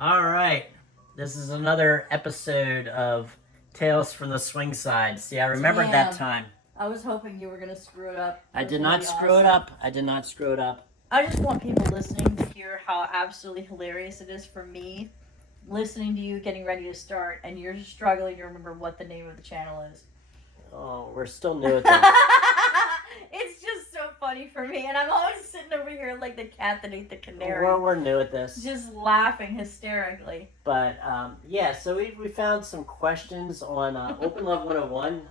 All right. This is another episode of Tales from the Swing Side. See, I remembered that Damn. time. I was hoping you were gonna screw it up. I It was did gonna not be screw it awesome. up. I did not screw it up. I just want people listening to hear how absolutely hilarious it is for me listening to you getting ready to start and you're just struggling to remember what the name of the channel is. Oh, we're still new at this. It's just so funny for me, and I'm always sitting over here like the cat that ate the canary. We're new at this. Just laughing hysterically. But, yeah, so we found some questions on Open Love 101,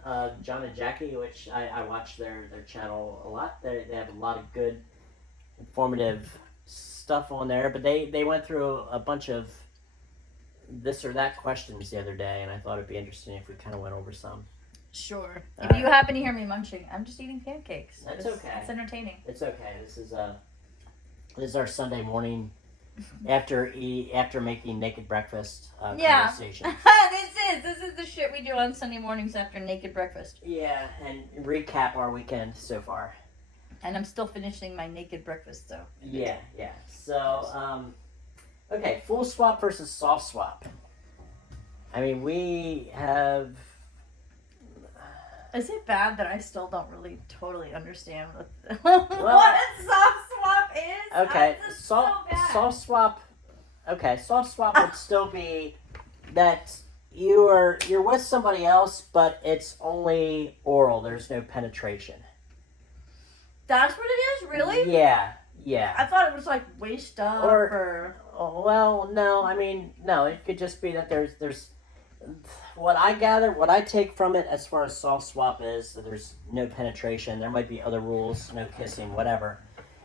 John and Jackie, which I watch their channel a lot. They have a lot of good, informative stuff on there. But they went through a bunch of this or that questions the other day, and I thought it'd be interesting if we kind of went over some. Sure. All If you happen to hear me munching, I'm just eating pancakes. That's okay. It's entertaining. It's okay. This is our Sunday morning after making naked breakfast Yeah. conversation. This is the shit we do on Sunday mornings after naked breakfast. Yeah, and recap our weekend so far. And I'm still finishing my naked breakfast, though. Yeah. So, okay, full swap versus soft swap. I mean, we have. Is it bad that I still don't really totally understand what a soft swap is? Okay, It's soft so bad. soft swap. Okay, soft swap would still be that you're with somebody else, but it's only oral. There's no penetration. That's what it is, really? Yeah. I thought it was like waist up or... Oh, well, no. I mean, no. It could just be that there's. What I take from it as far as soft swap is that there's no penetration. There might be other rules, no kissing, whatever.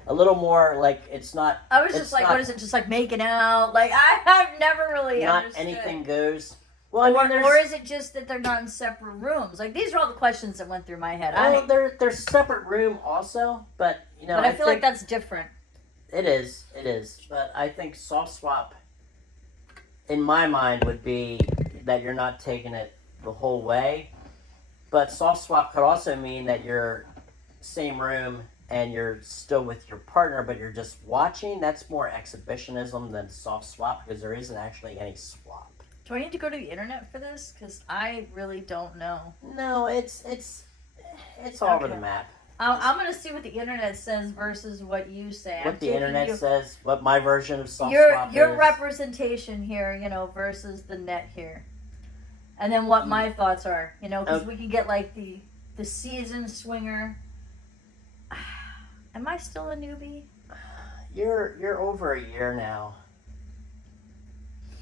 A little more like it's not. I was just like, what is it? Just like making out? Like I've never really Not understood. anything goes. Well, I mean, or is it just that they're not in separate rooms? Like these are all the questions that went through my head. Well, they're separate room also, but you know. But I feel like that's different. It is, but I think soft swap, in my mind, would be that you're not taking it the whole way. But soft swap could also mean that you're same room and you're still with your partner, but you're just watching. That's more exhibitionism than soft swap because there isn't actually any swap. Do I need to go to the internet for this? Because I really don't know. No, it's all over the map. I'm going to see what the internet says versus what you say. What the internet says, what my version of soft swap is. Your representation here, versus the net here. And then what my thoughts are, because we can get like the seasoned swinger. Am I still a newbie? You're over a year now.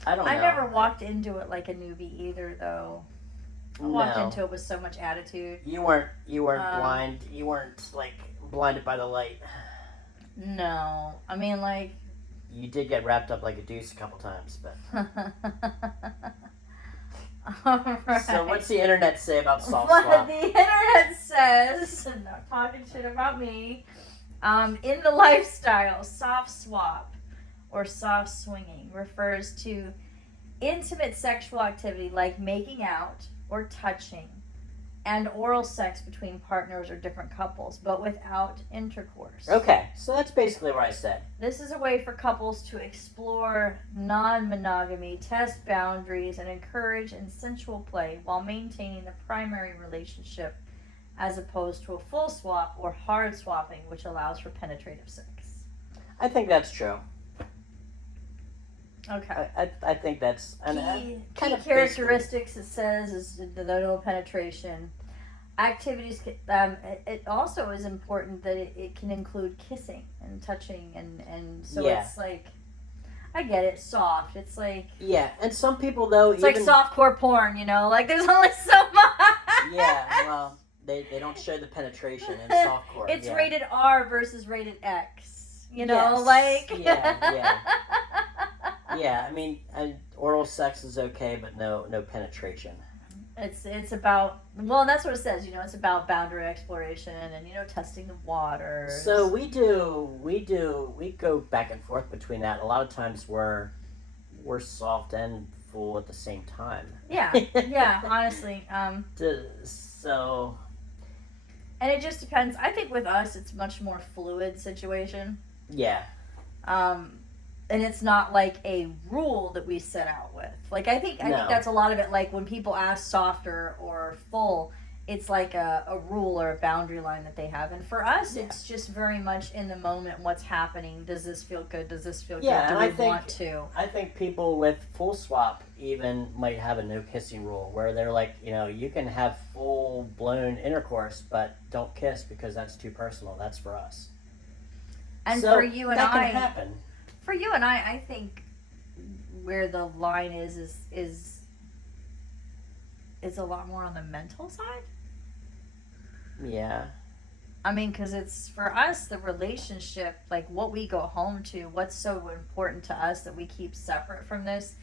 I don't know. I never walked into it like a newbie either, though. I walked into it with so much attitude. You weren't blind. You weren't like blinded by the light. No, I mean like. You did get wrapped up like a deuce a couple times, but. All right. So what's the internet say about soft what swap? the internet says, not talking shit about me, in the lifestyle, soft swap or soft swinging refers to intimate sexual activity like making out or touching and oral sex between partners or different couples, but without intercourse. Okay, so that's basically what I said. This is a way for couples to explore non-monogamy, test boundaries, and encourage sensual play while maintaining the primary relationship as opposed to a full swap or hard swapping, which allows for penetrative sex. I think that's true. Okay. I think that's Key characteristics it says is the no penetration. Activities, it also is important that it can include kissing and touching and so it's like, I get it, soft. It's like... Yeah, and some people though... It's like softcore porn, like there's only so much. Yeah, well, they don't show the penetration in softcore. It's yeah. rated R versus rated X, Yes. like... Yeah. Yeah, I mean, oral sex is okay, but no penetration. It's about, well, that's what it says, it's about boundary exploration and, testing the waters. So we go back and forth between that. A lot of times we're soft and full at the same time. Yeah, honestly. So. And it just depends. I think with us, it's much more fluid situation. Yeah. and it's not like a rule that we set out with. Like I think No. that's a lot of it. Like when people ask soft or full, it's like a rule or a boundary line that they have. And for us, Yeah. it's just very much in the moment. What's happening? Does this feel good? Does this feel Yeah, good? Do and we I want to? I think people with full swap even might have a no kissing rule where they're like, you can have full blown intercourse, but don't kiss because that's too personal. That's for us. And So for you and that I, can happen. for you and I think where the line is a lot more on the mental side. Yeah. I mean, because it's for us, the relationship, like what we go home to, what's so important to us that we keep separate from this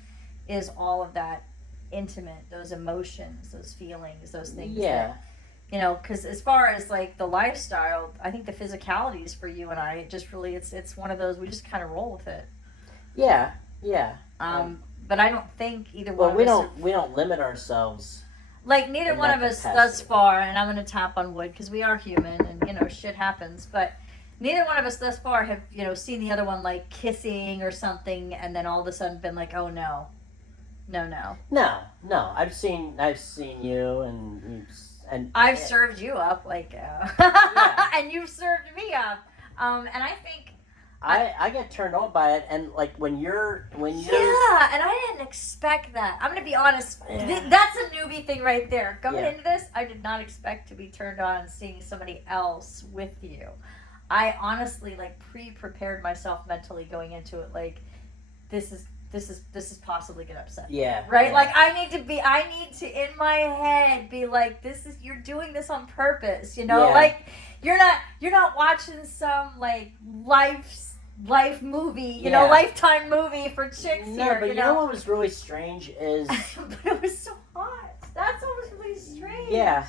is all of that intimate, those emotions, those feelings, those things. Yeah. That, because as far as like the lifestyle, I think the physicalities for you and I, it just really, it's one of those, we just kind of roll with it. Yeah. Yeah. But I don't think either Well, one of us we don't limit ourselves. like neither in one that of us capacity. thus far, and I'm going to tap on wood because we are human and shit happens, but neither one of us thus far have seen the other one like kissing or something and then all of a sudden been like, oh no. No. I've seen you and I've served you up like and you've served me up, and I think I get turned on by it, and like when you're yeah, and I didn't expect that. I'm gonna be honest. Yeah. That's a newbie thing right there. Going Yeah. into this, I did not expect to be turned on and seeing somebody else with you. I honestly like pre-prepared myself mentally going into it. Like, this is possibly gonna upset me. yeah Right? yeah. Like I need to in my head be like, you're doing this on purpose. Yeah. Like you're not watching some like life movie, Yeah. Lifetime movie for chicks No, here. but you know what was really strange is But it was so hot. That's what was really strange. yeah.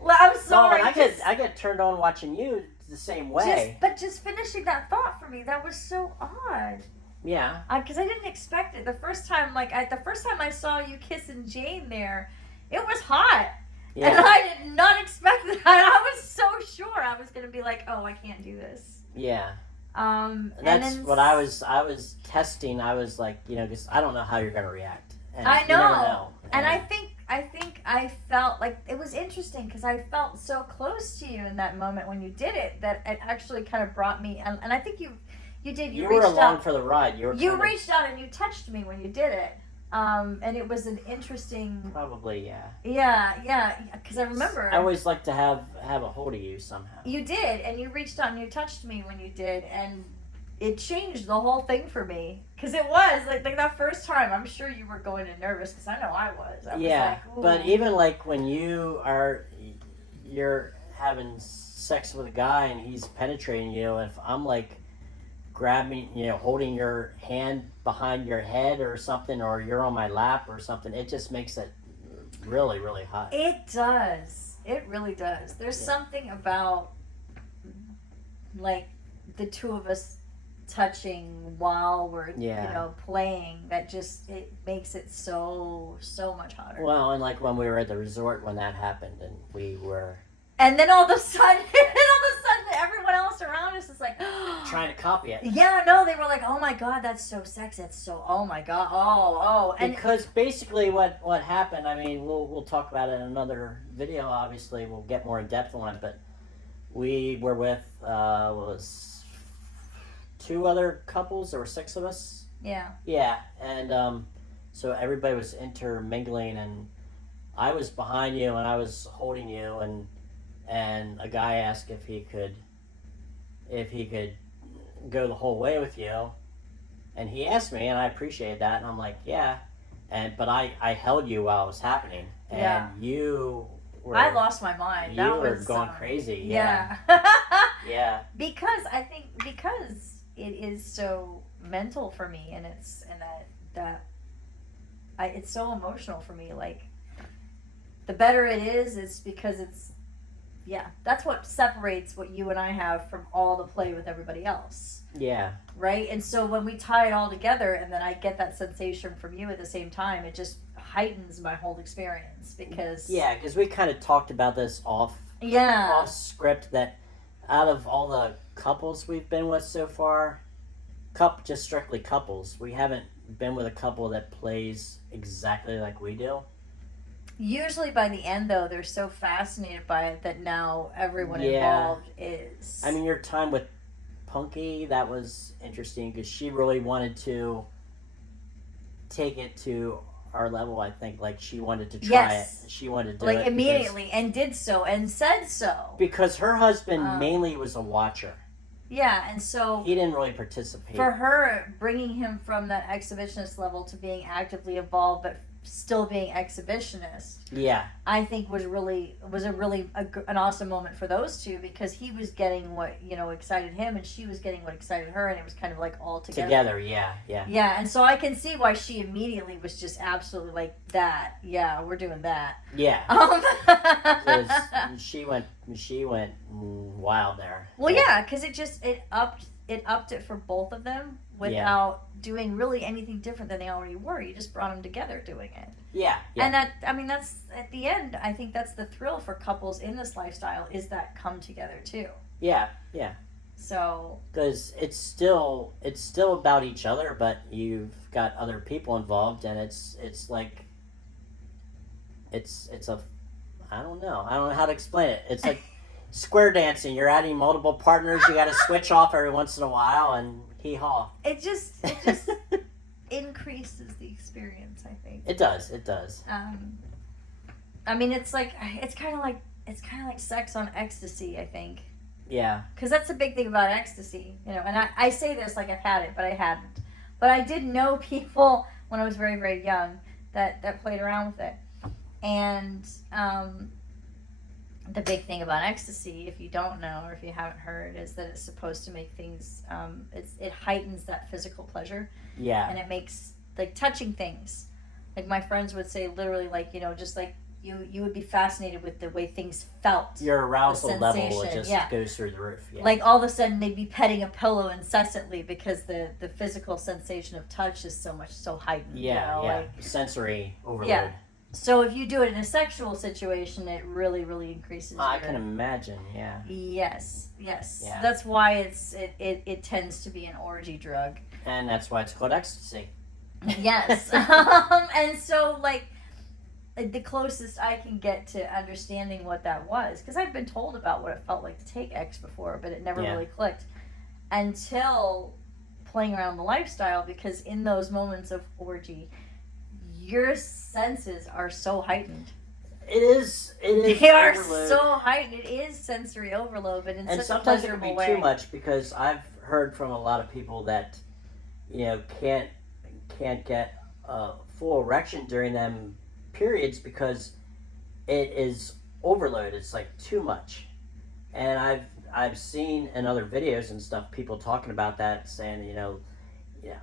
Well, I'm sorry. and I get turned on watching you the same way. Just finishing that thought for me, that was so odd. Yeah. Because I didn't expect it. The first time I saw you kissing Jane there, it was hot. Yeah. And I did not expect that. I was so sure I was going to be like, oh, I can't do this. Yeah. And That's then what I was testing. I was like, because I don't know how you're gonna react. And I you never know. know. And I think I felt like it was interesting because I felt so close to you in that moment when you did it that it actually kind of brought me. And I think you did. You reached were along out. for the ride. You Reached out and you touched me when you did it. And it was an interesting. Probably, yeah. Yeah. Because I remember. I always like to have a hold of you somehow. You did, and you reached out and you touched me when you did, and it changed the whole thing for me. Because it was like that first time, I'm sure you were going and nervous, because I know I was. I was Yeah, like, ooh. but even like when you're having sex with a guy and he's penetrating you, if I'm like grabbing, holding your hand behind your head or something, or you're on my lap or something, it just makes it really, really hot. It does. It really does. There's something about like the two of us touching while we're playing that just it makes it so much hotter. Well, and like when we were at the resort when that happened, and we were and then all of a sudden everyone else around us is like trying to copy it. Yeah, no, they were like, oh my god, that's so sexy. That's so, oh my god, oh. And because basically what happened, I mean, we'll talk about it in another video, obviously, we'll get more in depth on it, but we were with, was 2 other couples, there were 6 of us. Yeah. Yeah, and so everybody was intermingling, and I was behind you, and I was holding you, and a guy asked if he could go the whole way with you, and he asked me, and I appreciated that, and I'm like, yeah, but I held you while it was happening, and you were, I lost my mind. You were going crazy. Yeah. Yeah. Because it is so mental for me, and it's so emotional for me. Like, the better it is, it's because it's. Yeah, that's what separates what you and I have from all the play with everybody else. Yeah. Right? And so when we tie it all together and then I get that sensation from you at the same time, it just heightens my whole experience because... Yeah, because we kind of talked about this off Yeah. script, that out of all the couples we've been with so far, just strictly couples. We haven't been with a couple that plays exactly like we do. Usually by the end, though, they're so fascinated by it that now everyone Yeah. involved is. I mean, your time with Punky, that was interesting because she really wanted to take it to our level. I think, like, she wanted to try Yes. it. She wanted to do like it immediately and did so and said so. because her husband Um, mainly was a watcher. Yeah, and so He didn't really participate. for her, bringing him from that exhibitionist level to being actively involved but still being exhibitionist, Yeah, I think was a really an awesome moment for those two, because he was getting what excited him, and she was getting what excited her, and it was kind of like all together. yeah. Yeah, and so I can see why she immediately was just absolutely like that. Yeah, we're doing that. Yeah. Um, she went wild there. well, yeah, because it upped it for both of them without doing really anything different than they already were. You just brought them together doing it. Yeah. And that's at the end. I think that's the thrill for couples in this lifestyle, is that come together too. Yeah. So Because it's still about each other, but you've got other people involved, and it's like it's a I don't know how to explain it. It's like square dancing. You're adding multiple partners. You got to switch off every once in a while, and hee haw. it just increases the experience, I think. It does. I mean, it's kind of like sex on ecstasy, I think. Yeah. Because that's the big thing about ecstasy, and I say this like I've had it, but I hadn't. But I did know people when I was very, very young that played around with it. And the big thing about ecstasy, if you don't know or if you haven't heard, is that it's supposed to make things, it heightens that physical pleasure. Yeah. And it makes, like, touching things. Like, my friends would say literally, like, just like, you would be fascinated with the way things felt. Your arousal level sensation, just goes through the roof. Yeah. Like, all of a sudden they'd be petting a pillow incessantly because the physical sensation of touch is so heightened. Yeah. Like, sensory overload. Yeah. So if you do it in a sexual situation, it really, really increases. I can imagine. Yeah. Yes. Yeah. That's why it tends to be an orgy drug. And that's why it's called ecstasy. Yes. And so, like, the closest I can get to understanding what that was, because I've been told about what it felt like to take X before, but it never really clicked until playing around the lifestyle, because in those moments of orgy, your senses are so heightened. It is. They are overload. so heightened. It is sensory overload, but in And such a sometimes it can pleasurable be way. too much, because I've heard from a lot of people that can't get a full erection during them periods because it is overload. It's like too much. And I've seen in other videos and stuff people talking about that, saying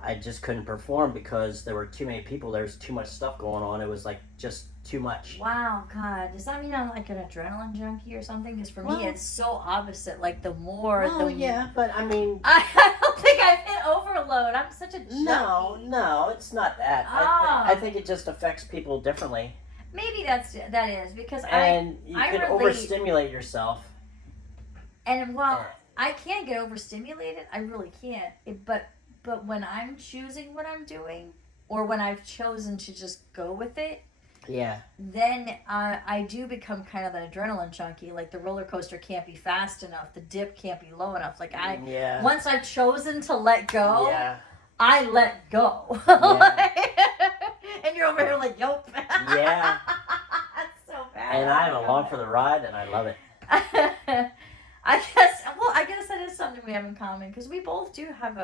I just couldn't perform because there were too many people. There's too much stuff going on. It was like just too much. Wow, God. Does that mean I'm like an adrenaline junkie or something? Because for Well, me, it's so opposite. Like, the more... Oh, yeah, but I mean... I don't think I've hit overload. I'm such a junkie. No, it's not that. Ah. I think it just affects people differently. Maybe that is because And you I could relate- overstimulate yourself. And while I can get overstimulated, I really can't. But when I'm choosing what I'm doing, or when I've chosen to just go with it, Yeah. then I do become kind of an adrenaline junkie. Like, the roller coaster can't be fast enough, the dip can't be low enough. Like, once I've chosen to let go, I let go. Yeah. And you're over here like, yup. Yeah. That's so bad. And I'm along for the ride, and I love it. I guess that is something we have in common, because we both do have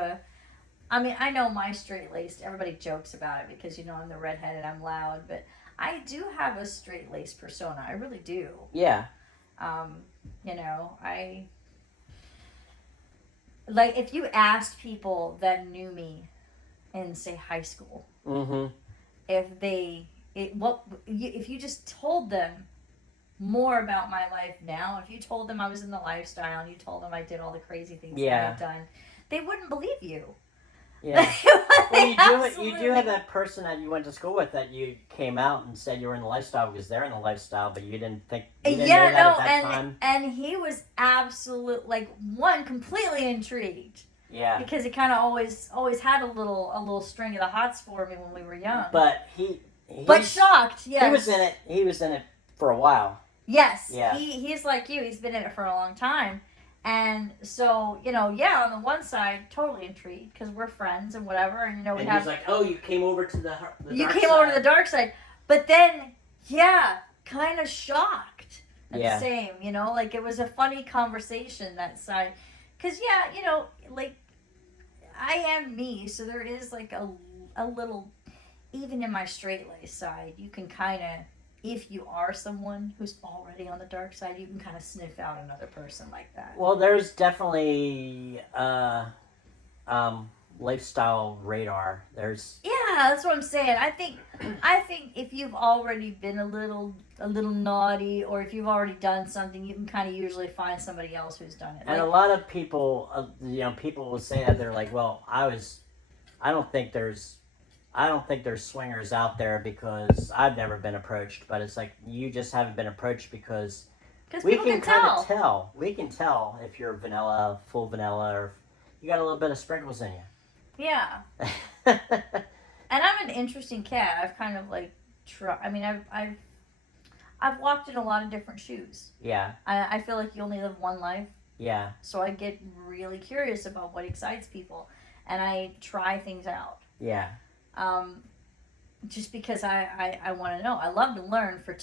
I know my straight-laced, everybody jokes about it because, I'm the redheaded, I'm loud, but I do have a straight-laced persona. I really do. Yeah. If you asked people that knew me in, say, high school, Mm-hmm. if you just told them more about my life now, if you told them I was in the lifestyle and you told them I did all the crazy things that I've done, they wouldn't believe you. Yeah. They Well, you do have that person that you went to school with that you came out and said you were in the lifestyle because they're in the lifestyle, but you didn't know that at that time. And he was completely intrigued. Yeah. because he kind of always had a little string of the hots for me when we were young. But But shocked, yes. He was in it. He was in it for a while. Yes. Yeah. He's like you. He's been in it for a long time. And so, yeah, on the one side, totally intrigued because we're friends and whatever. And, we and have. he's like, oh, you came over to the You dark came side. over to the dark side. But then, yeah, kind of shocked at the same, like it was a funny conversation that side. Because, yeah, like I am me. So there is like a little, even in my straight lace side, you can kind of, if you are someone who's already on the dark side, you can kind of sniff out another person like that. Well, there's definitely lifestyle radar. There's that's what I'm saying. I think if you've already been a little naughty, or if you've already done something, you can kind of usually find somebody else who's done it. And a lot of people, people will say that they're like, well, I don't think there's swingers out there because I've never been approached. But it's like, you just haven't been approached because we can kind of tell. We can tell if you're vanilla, full vanilla, or you got a little bit of sprinkles in you. Yeah. And I'm an interesting cat. I've kind of like I mean, I've walked in a lot of different shoes. Yeah. I feel like you only live one life. Yeah. So I get really curious about what excites people, and I try things out. Yeah. Just because I want to know. I love to learn for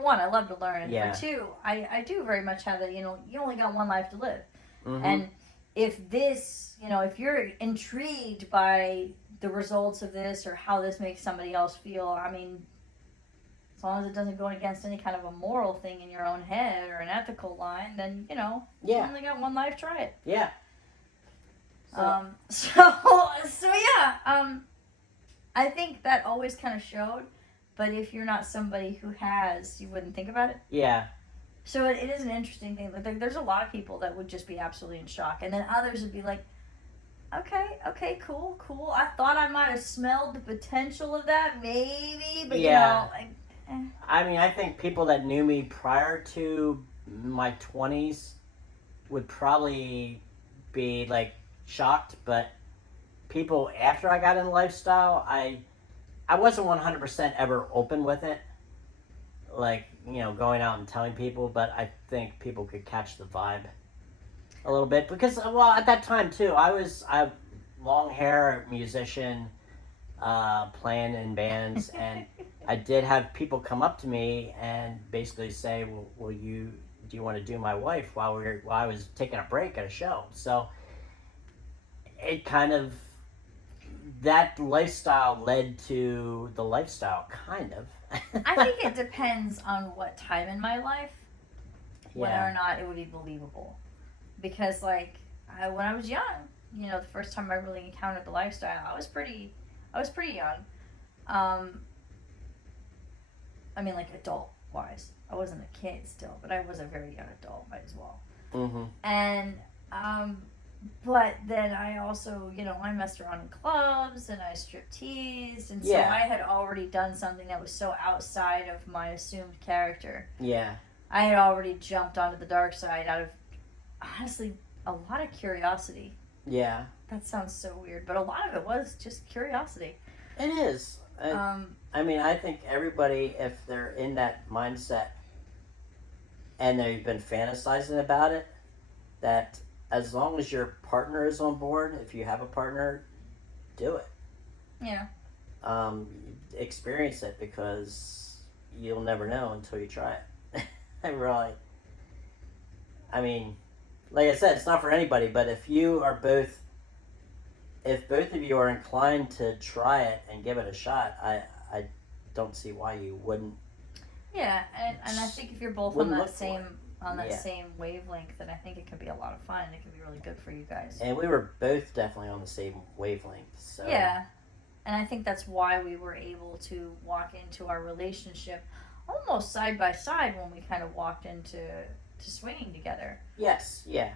one, I love to learn. And for two, I do very much have that, you only got one life to live. Mm-hmm. And if this, if you're intrigued by the results of this or how this makes somebody else feel, I mean, as long as it doesn't go against any kind of a moral thing in your own head or an ethical line, then, you only got one life, try it. Yeah. So yeah, I think that always kind of showed, but if you're not somebody who has, you wouldn't think about it. Yeah. So it is an interesting thing. Like, there's a lot of people that would just be absolutely in shock, and then others would be like, okay, cool. I thought I might have smelled the potential of that, maybe, but I mean, I think people that knew me prior to my 20s would probably be like shocked, but people after I got in lifestyle, I wasn't 100% ever open with it, like, going out and telling people, but I think people could catch the vibe a little bit because, well, at that time too, I long hair, musician, playing in bands, and I did have people come up to me and basically say, well, do you want to do my wife while I was taking a break at a show? So it kind of, that lifestyle led to the lifestyle, kind of. I think it depends on what time in my life, whether or not it would be believable. Because, like, when I was young, the first time I really encountered the lifestyle, I was pretty young. I mean, like, adult-wise. I wasn't a kid still, but I was a very young adult as well. Mm-hmm. And, but then I also, I messed around in clubs and I strip-teased, and so I had already done something that was so outside of my assumed character. Yeah. I had already jumped onto the dark side out of, honestly, a lot of curiosity. Yeah. That sounds so weird, but a lot of it was just curiosity. It is. I mean, I think everybody, if they're in that mindset and they've been fantasizing about it, that as long as your partner is on board, if you have a partner, do it. Yeah. Experience it, because you'll never know until you try it. Really. I mean, like I said, it's not for anybody, but if both of you are inclined to try it and give it a shot, I don't see why you wouldn't. Yeah, and I think if you're both on that same wavelength, then I think it could be a lot of fun. It could be really good for you guys. And we were both definitely on the same wavelength. So yeah, and I think that's why we were able to walk into our relationship almost side by side when we kind of walked into swinging together. Yes. Yeah.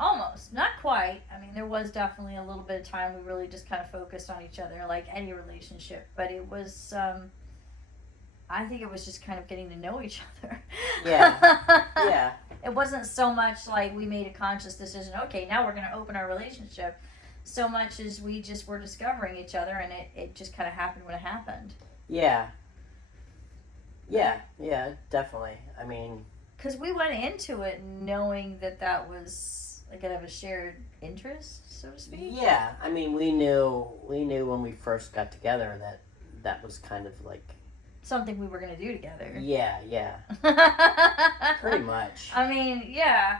Almost, not quite. I mean, there was definitely a little bit of time we really just kind of focused on each other, like any relationship. But it was, I think it was just kind of getting to know each other. Yeah. It wasn't so much like we made a conscious decision, okay, now we're going to open our relationship, so much as we just were discovering each other, and it just kind of happened when it happened. Yeah, definitely. I mean, because we went into it knowing that was like kind of a shared interest, so to speak. yeah, I mean, we knew when we first got together that was kind of like something we were going to do together. Yeah. Pretty much. I mean, yeah.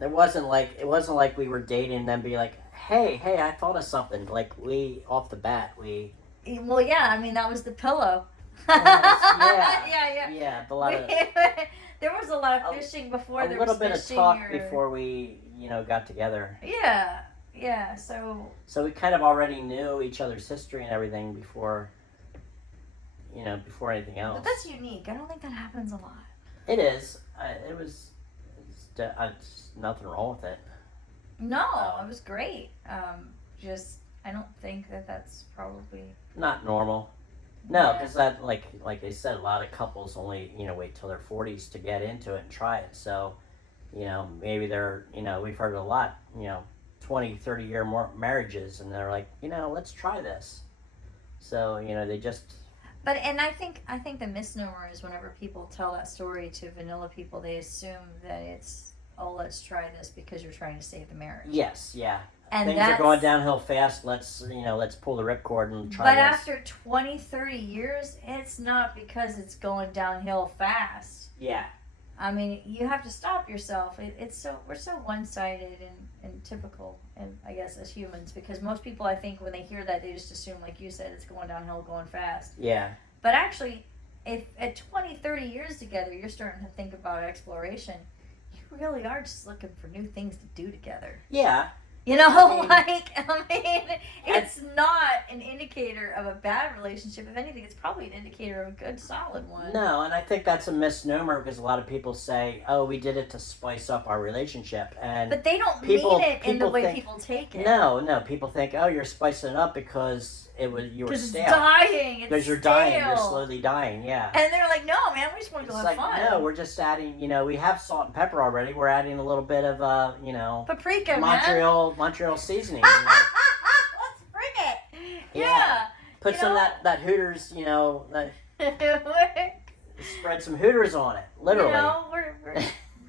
It wasn't like we were dating and then be like, hey, I thought of something. Like, we, off the bat, we... Well, yeah, I mean, that was the pillow. Yeah. Yeah, a lot of... There was a lot of fishing before there was fishing. A little bit of talk before we, got together. Yeah, so... So we kind of already knew each other's history and everything before anything else. But that's unique. I don't think that happens a lot. It is. It's nothing wrong with it. No, it was great. Just, I don't think that's probably... Not normal. No, because that, like I said, a lot of couples only, wait till their 40s to get into it and try it. So, maybe they're, we've heard a lot, 20, 30-year more marriages, and they're like, let's try this. So, they just... But, and I think the misnomer is whenever people tell that story to vanilla people, they assume that it's, oh, let's try this because you're trying to save the marriage. Yes, yeah. And things are going downhill fast. Let's pull the ripcord and try this. But after 20, 30 years, it's not because it's going downhill fast. Yeah. I mean, you have to stop yourself. We're so one-sided and typical, and I guess as humans, because most people, I think, when they hear that, they just assume, like you said, it's going downhill, going fast. Yeah. But actually, if at 20, 30 years together, you're starting to think about exploration, you really are just looking for new things to do together. Yeah. I mean, it's not an indicator of a bad relationship. If anything, it's probably an indicator of a good, solid one. No, and I think that's a misnomer because a lot of people say, "Oh, we did it to spice up our relationship," but they don't mean it in the way people take it. No, people think, "Oh, you're spicing it up because you were stale." It's dying. Because you're dying. You're slowly dying. Yeah. And they're like, "No, man, we just want to go have fun." No, we're just adding. We have salt and pepper already. We're adding a little bit of paprika, Montreal seasoning. Let's bring it. Yeah. Put some of that Hooters. Spread some Hooters on it. Literally.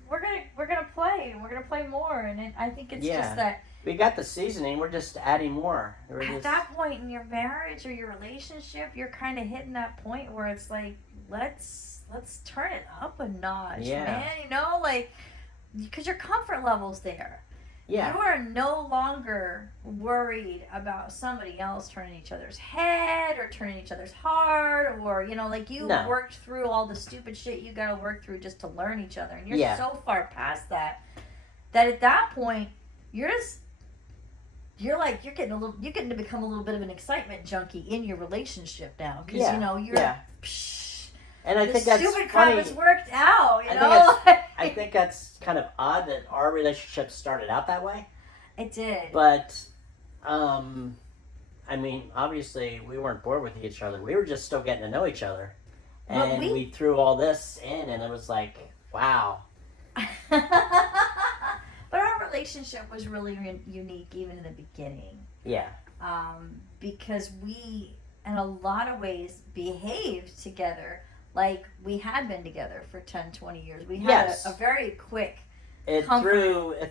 We're gonna play, and we're gonna play more, and I think it's just that. We got the seasoning. We're just adding more. At that point in your marriage or your relationship, you're kind of hitting that point where it's like, let's turn it up a notch, man. Because your comfort level's there. Yeah. You are no longer worried about somebody else turning each other's head or turning each other's heart, or you worked through all the stupid shit you got to work through just to learn each other, and you're so far past that at that point you're getting to become a little bit of an excitement junkie in your relationship now, because you're. And I think that's stupid funny. Crap has worked out, I think that's kind of odd that our relationship started out that way. It did. But, I mean, obviously we weren't bored with each other. We were just still getting to know each other. And we threw all this in, and it was like, wow. But our relationship was really unique even in the beginning. Yeah. Because we, in a lot of ways, behaved together like we had been together for 10, 20 years. We had a very quick It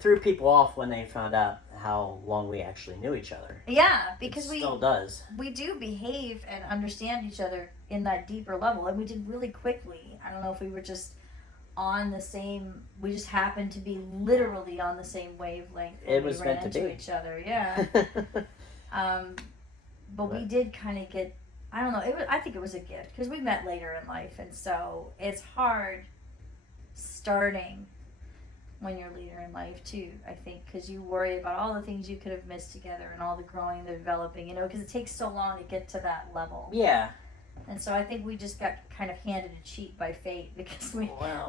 threw people off when they found out how long we actually knew each other. Yeah, because it still does. We do behave and understand each other in that deeper level, and we did really quickly. I don't know if we were just on the same. We just happened to be literally on the same wavelength. It was meant to be each other. Yeah. But we did kind of get. I don't know. I think it was a gift because we met later in life, and so it's hard starting when you're later in life too. I think because you worry about all the things you could have missed together and all the growing, the developing. Because it takes so long to get to that level. Yeah. And so I think we just got kind of handed a cheat by fate because we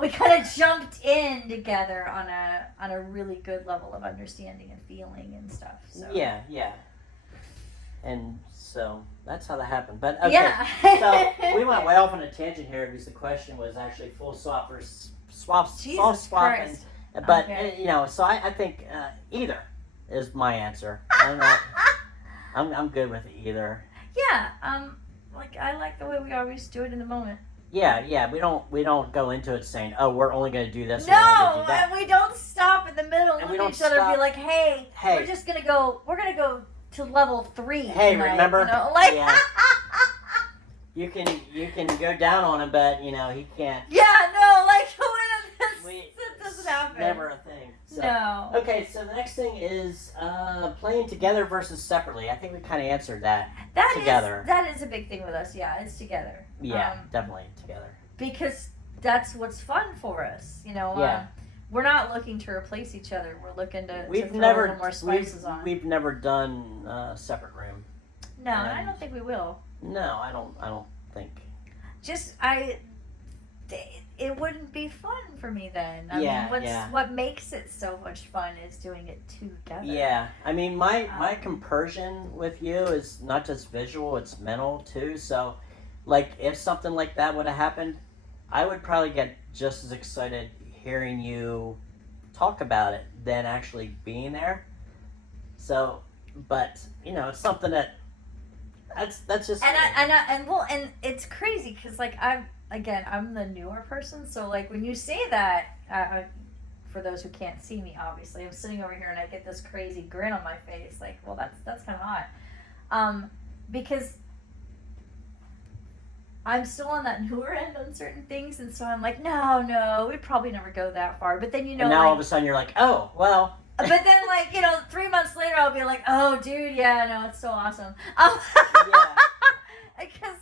kind of jumped in together on a really good level of understanding and feeling and stuff. So. Yeah. and so that's how that happened. But okay, Yeah. so we went way off on a tangent here because the question was actually full swap versus soft Jesus swap, Christ. but Okay. you know, so I think either is my answer. I'm good with either. Yeah. Like I like the way we always do it in the moment. Yeah, we don't go into it saying, oh, we're only going to do this. We're only gonna No, do that. and we don't stop in the middle And and we look don't at each other and stop. be like, hey, Hey. we're gonna go to level 3 Hey, tonight, remember? you know? Like, Yeah. You can go down on him, but you know he can't. yeah, no, like that doesn't It's happen. never a thing. So. No. Okay, so the next thing is playing together versus separately. I think we kind of answered that. That Together. That is a big thing with us. Yeah, it's together. Yeah, definitely together. Because that's what's fun for us. You know. Yeah. We're not looking to replace each other. We're looking to We've throw a never little more spices on. we've never done separate room. No, and I don't think we will. No, I don't think. Just it wouldn't be fun for me then. I Yeah, mean, yeah. what makes it so much fun is doing it together. Yeah, I mean my compersion with you is not just visual; it's mental too. So, like, if something like that would have happened, I would probably get just as excited hearing you talk about it than actually being there. So, but you know, it's something that's just and it's crazy because like I'm the newer person, so like when you say that, for those who can't see me, obviously I'm sitting over here and I get this crazy grin on my face, like, well, that's kind of hot, because I'm still on that newer end on certain things, and so I'm like, no, we'd probably never go that far. But then, you know, and now like, all of a sudden you're like, oh well. but then, like, you know, 3 months later, I'll be like, oh, dude, yeah, no, it's so awesome. Yeah. Because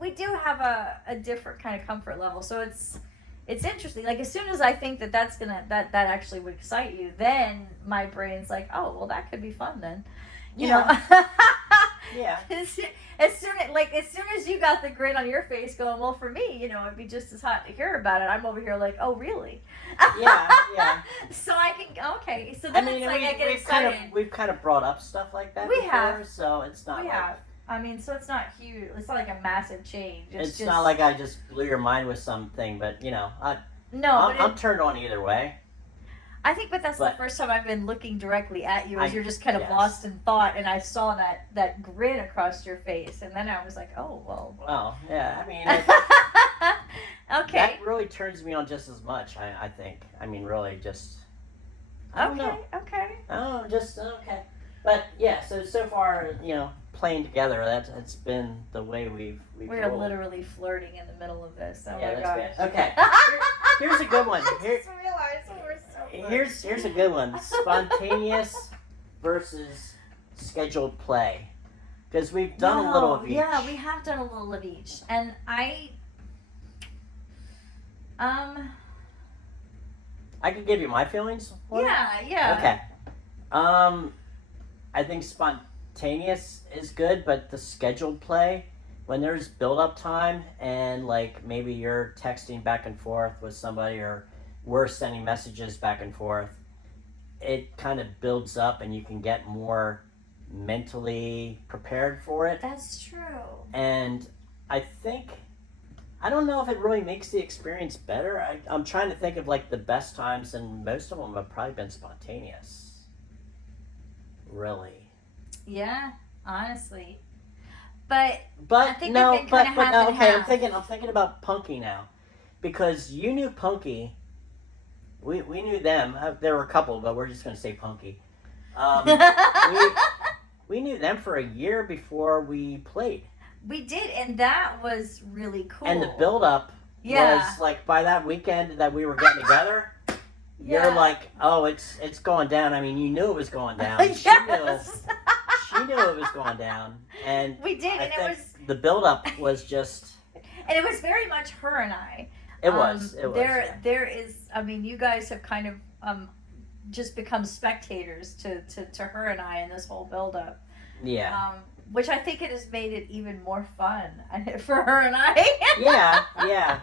we do have a different kind of comfort level, so it's interesting. Like, as soon as I think that that actually would excite you, then my brain's like, oh, well, that could be fun then. You know. Yeah. As soon as you got the grin on your face going, well, for me, you know, it'd be just as hot to hear about it. I'm over here like, oh, really? Yeah. So I can, okay. So then it's like I get excited. We've kind of brought up stuff like that We before, have. so it's not We like, have. I mean, so it's not huge. It's not like a massive change. it's just not like I just blew your mind with something, but you know, no. I'm turned on either way. I think, but that's the first time I've been looking directly at you, as you're just kind of lost in thought, and I saw that grin across your face, and then I was like, oh well. Oh yeah, I mean, okay. that really turns me on just as much. I think. I mean, really, just. I don't know. Okay. Oh, just okay. But yeah, so far, you know, playing together, it's been the way we've We're rolled. literally flirting in the middle of this. Oh Yeah, my that's gosh. good. Okay. Here's a good one. I just realized we're so Here's a good one. Spontaneous versus scheduled play. Because we've done a little of each. Yeah, we have done a little of each. And I can give you my feelings. on it? Yeah. Okay. I think spontaneous is good, but the scheduled play, when there's build-up time and like maybe you're texting back and forth with somebody or we're sending messages back and forth, it kind of builds up and you can get more mentally prepared for it. That's true. And I think, I don't know if it really makes the experience better. I'm trying to think of like the best times, and most of them have probably been spontaneous. Really. Yeah, honestly. But But I think no, they've been but kinda half no. and Okay, I'm half. thinking about Punky now, because you knew Punky. We knew them. There were a couple, but we're just gonna say Punky. We knew them for a year before we played. we did, and that was really cool. And the build up was like by that weekend that we were getting together. Yeah. You're like, oh, it's going down. I mean, you knew it was going down. Yes. She knew it was going down, and We did, I and think it was the build up was just. and it was very much her and I. It was. There is. I mean, you guys have kind of just become spectators to her and I in this whole build-up. Yeah. Which I think it has made it even more fun for her and I. Yeah.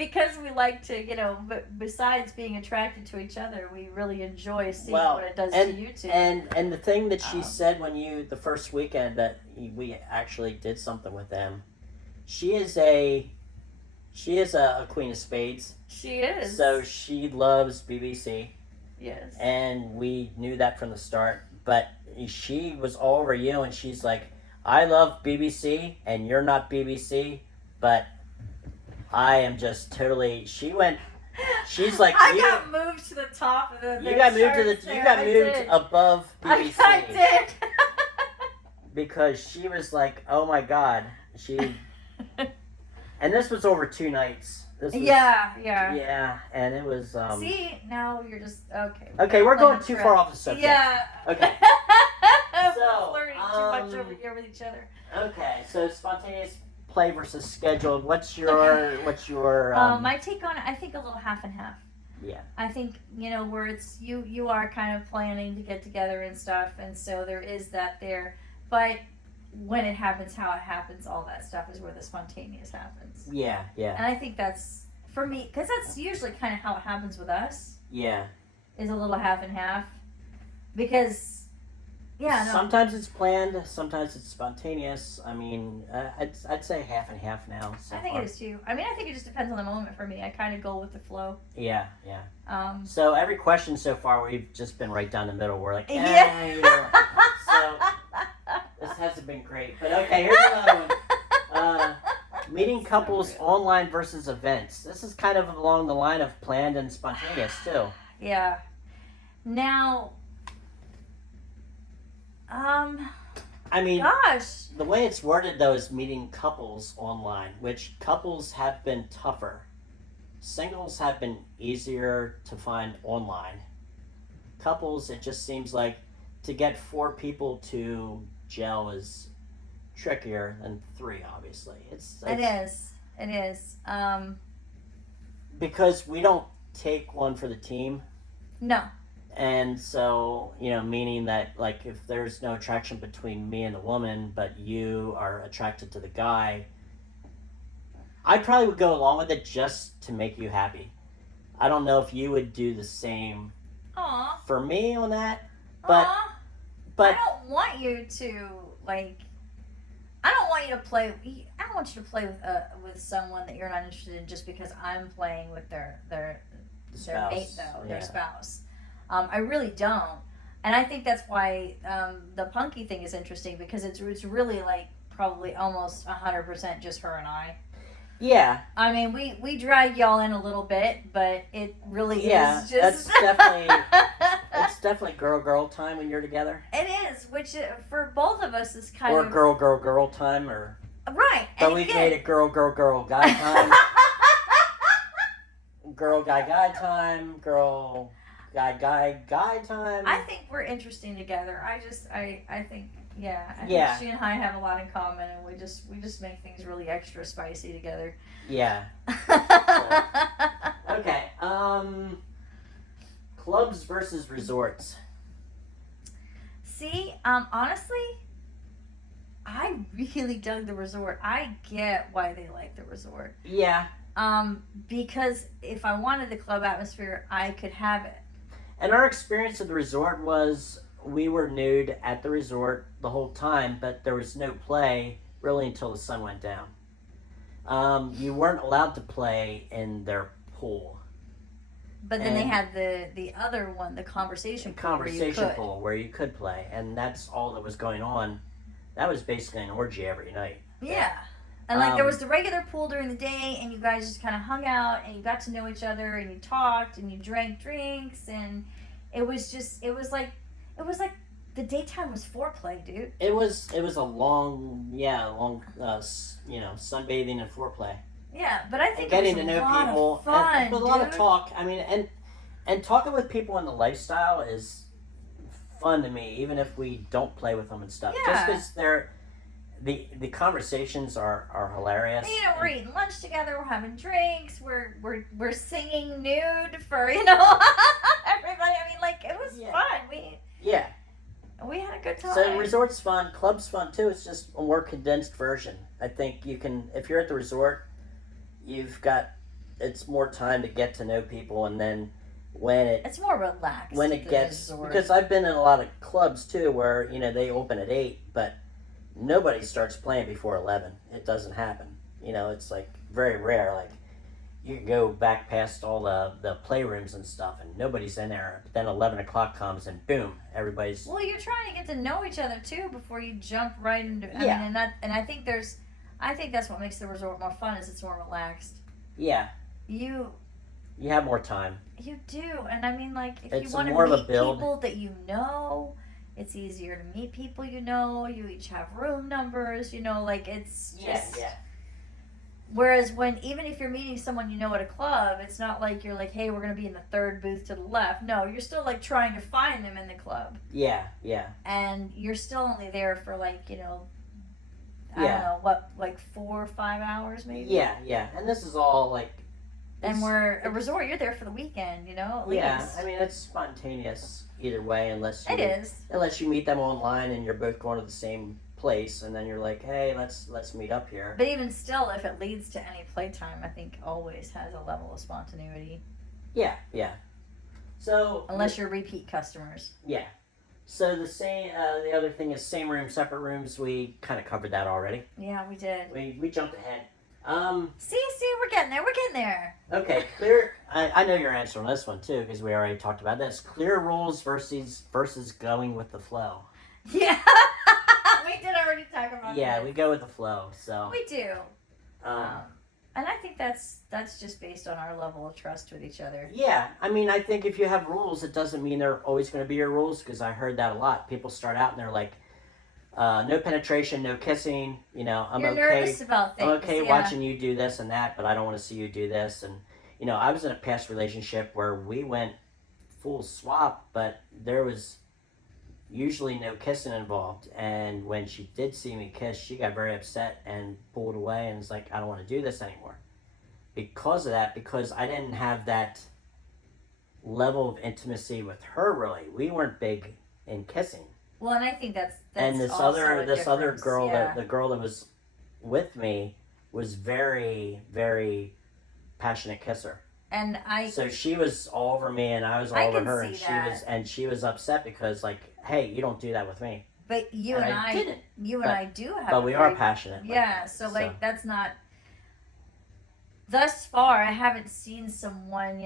because we like to, besides being attracted to each other, we really enjoy seeing Well, what it does to you two. And the thing that she Um, said the first weekend that we actually did something with them, she is a queen of spades. She is. So she loves BBC, yes. and we knew that from the start. But she was all over you, and she's like, I love BBC, and you're not BBC, but I am just totally. She's like, I got moved to the top of the. you got moved to the. charts You there. got I moved did. above BBC I did. because she was like, oh my god, and this was over 2 nights. This was, yeah. yeah, and it was. See, now you're just okay. Okay, we're going too Trip. far off the subject. Yeah. Okay. We're So, flirting too much over here with each other. Okay, so spontaneous play versus scheduled. What's your My take on it, I think a little half and half. Yeah. I think, where it's you are kind of planning to get together and stuff, and so there is that there. But when it happens, how it happens, all that stuff is where the spontaneous happens. Yeah. And I think that's, for me, because that's usually kind of how it happens with us, Yeah. is a little half and half. Because, Sometimes it's planned, sometimes it's spontaneous. I mean, I'd say half and half now. So I think far. it is too. I mean, I think it just depends on the moment for me. I kind of go with the flow. Yeah. So every question so far, we've just been right down the middle. We're like, yeah. So this hasn't been great, but okay. Here's another one. Meeting couples online versus events. This is kind of along the line of planned and spontaneous too. Yeah. Now, I mean, gosh. the way it's worded though is meeting couples online, which couples have been tougher. Singles have been easier to find online. Couples, it just seems like to get 4 people to gel is trickier than 3, obviously. It is. Because we don't take one for the team. No. And so, meaning that, like, if there's no attraction between me and the woman, but you are attracted to the guy, I probably would go along with it just to make you happy. I don't know if you would do the same for me on that, but I don't want you to, like, I don't want you to play with someone that you're not interested in just because I'm playing with their spouse. mate, though, their spouse. I really don't. And I think that's why the punky thing is interesting, because it's really like probably almost 100% just her and I. Yeah. I mean, we drag y'all in a little bit, but it really is just... That's definitely girl time when you're together. It is, which for both of us is kind or of... girl time, or... Right. But we've made it girl guy time. Girl guy time, girl guy time. I think we're interesting together. I think I Yeah. think she and I have a lot in common, and we just make things really extra spicy together. Yeah. Okay. Clubs versus resorts. See, honestly, I really dug the resort. I get why they like the resort. Yeah. Because if I wanted the club atmosphere, I could have it. And our experience at the resort was we were nude at the resort the whole time, but there was no play really until the sun went down. You weren't allowed to play in their pool. But then they had the other one, the conversation pool. Where you could play, and that's all that was going on. That was basically an orgy every night. Yeah. And like there was the regular pool during the day, and you guys just kind of hung out and you got to know each other and you talked and you drank drinks, and it was like the daytime was foreplay, dude. It was a long sunbathing and foreplay. Yeah, but I think and getting it was to know people, fun, and a lot of talk. I mean, and talking with people in the lifestyle is fun to me, even if we don't play with them and stuff. Yeah. Just because they're the conversations are hilarious. We're eating lunch together. We're having drinks. We're singing nude for everybody. I mean, like it was fun. We had a good time. So resort's fun, club's fun too. It's just a more condensed version. I think you can, if you're at the resort, you've got it's more time to get to know people, and then when It's more relaxed. when it the gets, resort. because I've been in a lot of clubs too where they open at 8, but nobody starts playing before 11. It doesn't happen. It's like very rare. Like you can go back past all the playrooms and stuff, and nobody's in there. But then 11 o'clock comes, and boom, everybody's. Well, you're trying to get to know each other too before you jump right into. Yeah. I think that's what makes the resort more fun is it's more relaxed. Yeah, You have more time. do, and I mean like if It's you want to more of a meet build. people that you know, it's easier to meet people you know. You each have room numbers. Like it's just. Yeah. Whereas even if you're meeting someone you know at a club, it's not like you're like, hey, we're gonna be in the third booth to the left. No, you're still like trying to find them in the club, Yeah. and you're still only there for like I Yeah. don't know what, like 4 or 5 hours maybe. Yeah. And this is all like. And it's- we're a resort. You're there for the weekend, at Yeah, least. I mean it's spontaneous either way, unless you meet them online and you're both going to the same place, and then you're like, hey, let's meet up here. But even still, if it leads to any playtime, I think always has a level of spontaneity. Yeah. So Unless you're repeat customers. yeah. So the other thing is same room, separate rooms. We kind of covered that already. Yeah, we did. We jumped ahead. See, we're getting there. We're getting there. Okay, clear. I know your answer on this one too, because we already talked about this. Clear rules versus going with the flow. Yeah. We did already talk about Yeah, that. we go with the flow. So We do. um, And I think that's just based on our level of trust with each other. yeah, I mean, I think if you have rules, it doesn't mean they're always going to be your rules, because I heard that a lot. People start out and they're like, no penetration, no kissing. I'm You're okay. nervous about things. I'm okay yeah. watching you do this and that, but I don't want to see you do this. And I was in a past relationship where we went full swap, but there was usually no kissing involved. And when she did see me kiss, she got very upset and pulled away and was like, I don't want to do this anymore. Because of that, because I didn't have that level of intimacy with her, really. We weren't big in kissing. Well, and I think that's And this also a other difference, girl, yeah. the girl that was with me, was very, very passionate kisser. And So she was all over me, and I was all I over can her, and see she was upset because, like, hey, you don't do that with me. But you And and I I didn't. you But- and I do have. But a we are very- passionate. like Yeah, that, so like that's not. Thus far, I haven't seen someone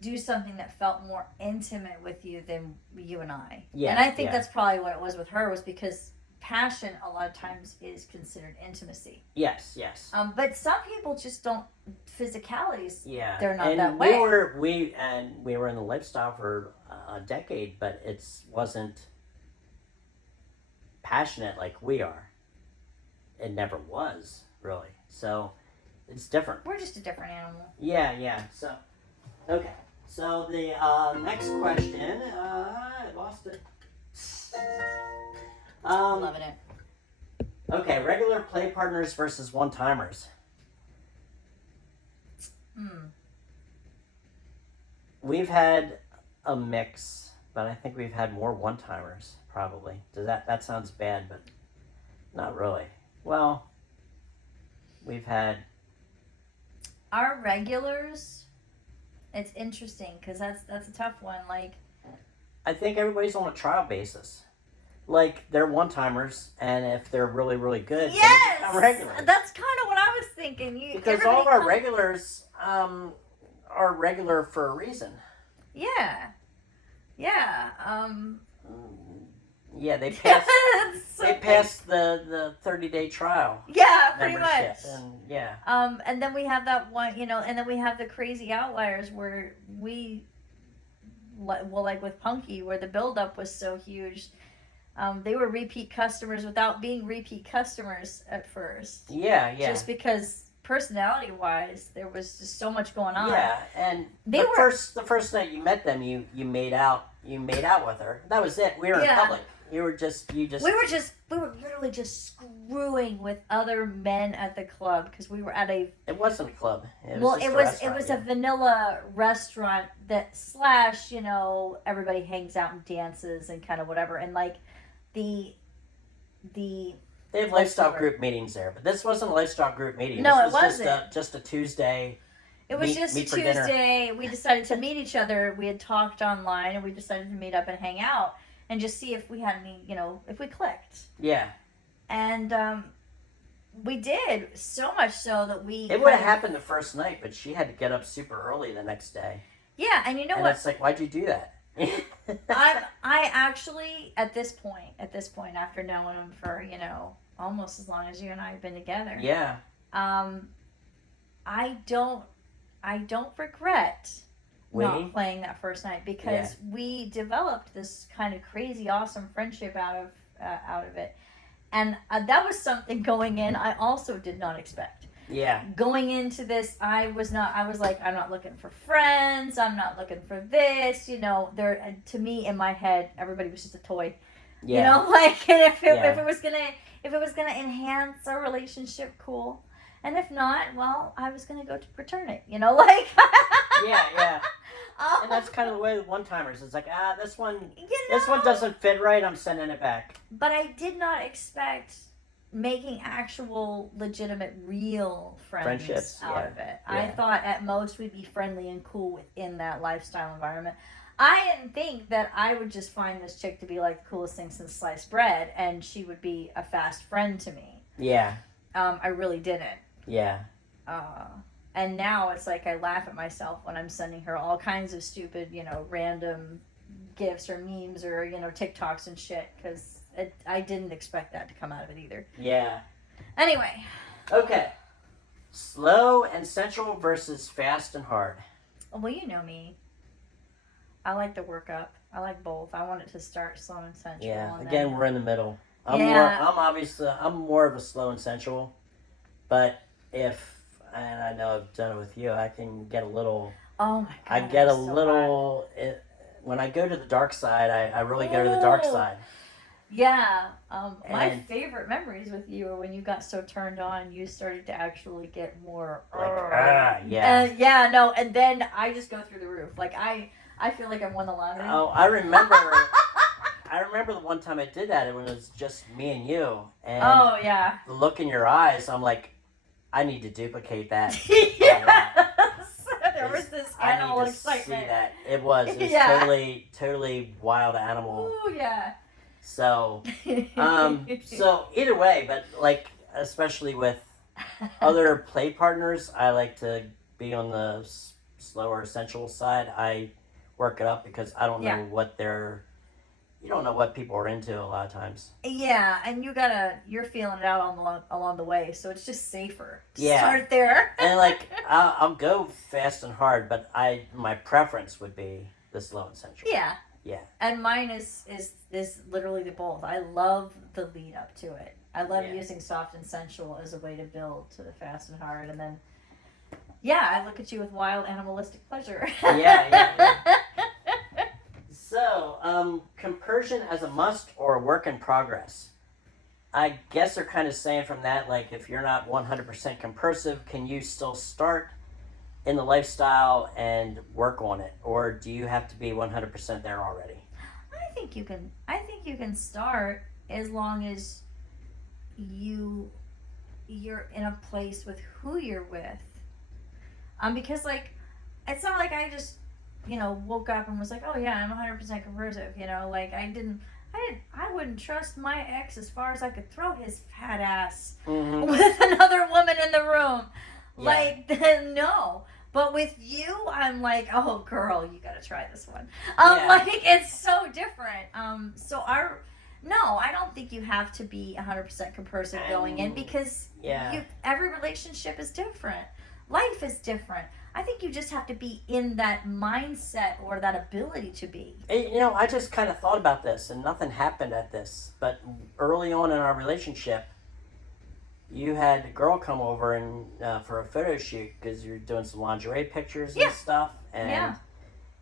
do something that felt more intimate with you than you and I. Yeah, And I think yeah. that's probably what it was with her, was because passion a lot of times is considered intimacy. Yes. But some people just don't. Physicalities. Yeah, They're not and that way. we were in the lifestyle for a decade, but it wasn't passionate like we are. It never was, really. So it's different. We're just a different animal. Yeah. So okay. So the next question, I lost it. Loving it. Okay, regular play partners versus one timers. We've had a mix, but I think we've had more one timers probably. That sounds bad, but not really. Well, we've had. Our regulars. It's interesting because that's a tough one. Like, I think everybody's on a trial basis. Like, they're one timers, and if they're really, really good, then they yes, become regulars. that's kind of what I was thinking. Because all of our regulars are regular for a reason. Yeah. Yeah, they passed. So They passed the 30-day trial Yeah, pretty membership, much. and yeah. And then we have that one, and then we have the crazy outliers where like with Punky, where the buildup was so huge. They were repeat customers without being repeat customers at first. Yeah. Just because personality-wise, there was just so much going on. Yeah, and They were- the first night you met them, you made out with her. That was it. We were in Yeah. public. We were literally just screwing with other men at the club because we were at a It wasn't a club. it just a was restaurant, a vanilla restaurant that / everybody hangs out and dances and kind of whatever, and like the They have lifestyle group meetings there, but this wasn't a lifestyle group meeting. No, this it wasn't. Just a Tuesday. It was just a meet for dinner. Tuesday. We decided to meet each other. We had talked online, and we decided to meet up and hang out and just see if we had any, if we clicked. Yeah. And we did, so much so that we... It would have happened the first night, but she had to get up super early the next day. Yeah, and you know and what? It's like, why'd you do that? I actually, at this point, after knowing him for, almost as long as you and I have been together. Yeah. I don't regret not playing that first night because we developed this kind of crazy, awesome friendship out of it. And that was something going in I also did not expect. Yeah. Going into this, I was like, I'm not looking for friends. I'm not looking for this. To me, in my head, everybody was just a toy. Yeah. And if it was gonna enhance our relationship, cool. And if not, well, I was gonna go to return it. Yeah. And that's kind of the way with one-timers. It's like, this one doesn't fit right. I'm sending it back. But I did not expect making actual, legitimate, real friendships out of it. Yeah. I thought at most we'd be friendly and cool within that lifestyle environment. I didn't think that I would just find this chick to be like the coolest thing since sliced bread, and she would be a fast friend to me. Yeah. I really didn't. Yeah. And now it's like I laugh at myself when I'm sending her all kinds of stupid, random gifts or memes or, TikToks and shit, because I didn't expect that to come out of it either. Yeah. Anyway. Okay. Slow and sensual versus fast and hard. Well, you know me. I like to work up. I like both. I want it to start slow and sensual. Yeah. And Again, we're in the middle. I'm more of a slow and sensual, but and I know I've done it with you, I can get a little. Oh my God. I get a little. When I go to the dark side, I really go to the dark side. Yeah. My favorite memories with you are when you got so turned on, you started to actually get more. Yeah. No, and then I just go through the roof. Like I feel like I won the lottery. Oh, I remember. I remember the one time I did that. It was just me and you. And oh yeah. The look in your eyes, I'm like, I need to duplicate that. Yes. There was this animal excitement. See that. It was totally wild animal. Oh yeah. So, so either way, but like especially with other play partners, I like to be on the slower, sensual side. I work it up because I don't know you don't know what people are into a lot of times. Yeah, and you're feeling it out along the way, so it's just safer to start there. And like, I'll go fast and hard, but my preference would be the slow and sensual. Yeah. Yeah. And mine is literally the both. I love the lead up to it. I love using soft and sensual as a way to build to the fast and hard, and then I look at you with wild animalistic pleasure. Yeah. So, compersion as a must or a work in progress? I guess they're kind of saying from that, like, if you're not 100% compersive, can you still start in the lifestyle and work on it? Or do you have to be 100% there already? I think you can start as long as you're in a place with who you're with. Because, like, it's not like I just woke up and was like, oh yeah, I'm 100% compersive. Like I wouldn't trust my ex as far as I could throw his fat ass with another woman in the room. Yeah. Like, no. But with you, I'm like, oh girl, you gotta try this one. Like it's so different. No, I don't think you have to be 100% compersive going in because every relationship is different. Life is different. I think you just have to be in that mindset or that ability to be. I just kind of thought about this, and nothing happened at this. But early on in our relationship, you had a girl come over and for a photo shoot because you're doing some lingerie pictures and stuff. And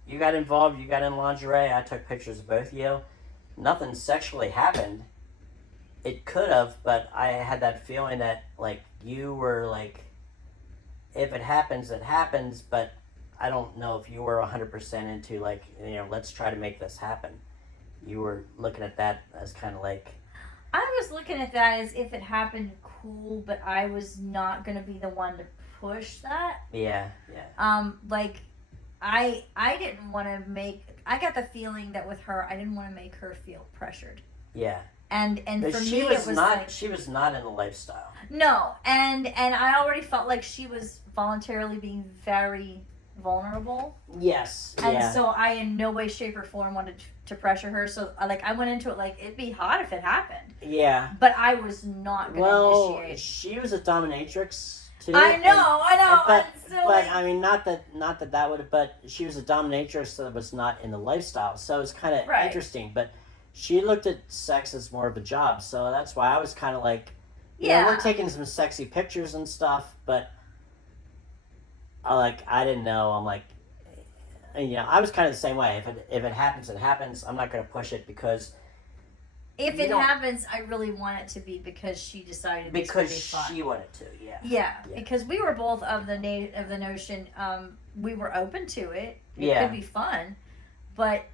you got involved. You got in lingerie. I took pictures of both of you. Nothing sexually happened. It could have, but I had that feeling that like you were like, if it happens, it happens, but I don't know if you were 100% into like, let's try to make this happen. You were looking at that as kind of like, I was looking at that as if it happened, cool, but I was not gonna be the one to push that. Yeah, yeah. Like I didn't want to make. I got the feeling that with her, I didn't want to make her feel pressured. Yeah. And But for she me, was it was not. like, She was not in the lifestyle. no, and I already felt like she was voluntarily being very vulnerable, Yes. and Yeah. so I in no way, shape, or form wanted to pressure her. So like I went into it like it'd be hot if it happened, Yeah. but I was not gonna Well, initiate. she was a dominatrix too. I know, But, and so, but like, I mean, not that would. But she was a dominatrix that was not in the lifestyle, so it's kind of Right. interesting. But she looked at sex as more of a job, so that's why I was kind of like, yeah, we're taking some sexy pictures and stuff, but I didn't know. I'm like, I was kind of the same way. If it happens, it happens. I'm not going to push it because if you it don't- happens, I really want it to be because she decided this because would be fun. she wanted to. Yeah. Yeah, Yeah. because we were both of the notion. We were open to it. It Yeah. could be fun, but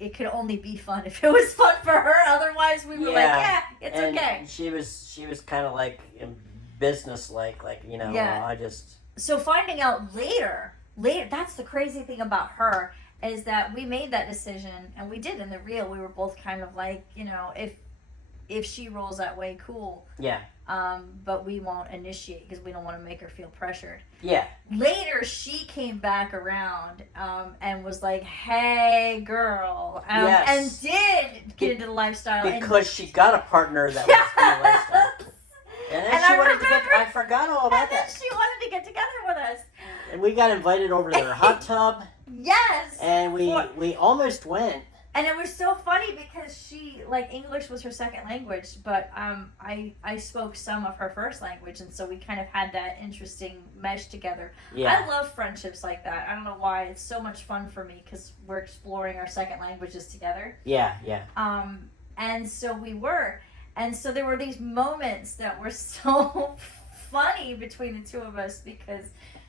it could only be fun if it was fun for her. Otherwise, we were like, yeah, it's and okay. She was kind of like business like Yeah. I just So finding out later, that's the crazy thing about her is that we made that decision, and we did in the real. We were both kind of like, if she rolls that way, cool. yeah But we won't initiate because we don't want to make her feel pressured. yeah Later, she came back around and was like, "Hey, girl," Yes. and did get into the lifestyle. because she got a partner that was in the lifestyle. And then And she I wanted to get. remember- I forgot all about and then that. she wanted to get together with us. And we got invited over to their hot tub, Yes. and we almost went. And it was so funny because she, like, English was her second language, but I spoke some of her first language, and so we kind of had that interesting mesh together. Yeah, I love friendships like that. I don't know why. It's so much fun for me because we're exploring our second languages together. yeah. And so we were. And so there were these moments that were so funny between the two of us because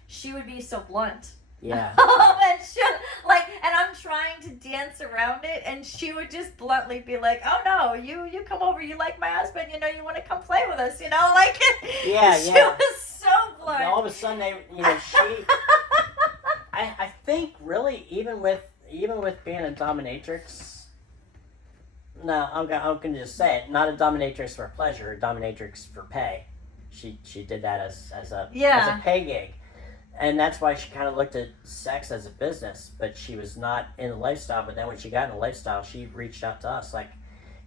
she would be so blunt. Yeah. And and I'm trying to dance around it, and she would just bluntly be like, "Oh no, you come over, you like my husband, you want to come play with us, like." Yeah, she yeah. was so blunt. And all of a sudden, she. I think really even with being a dominatrix. No, I'm gonna just say it. Not a dominatrix for pleasure, a dominatrix for pay. She did that as a pay gig. And that's why she kind of looked at sex as a business, but she was not in the lifestyle. But then when she got in the lifestyle, she reached out to us like,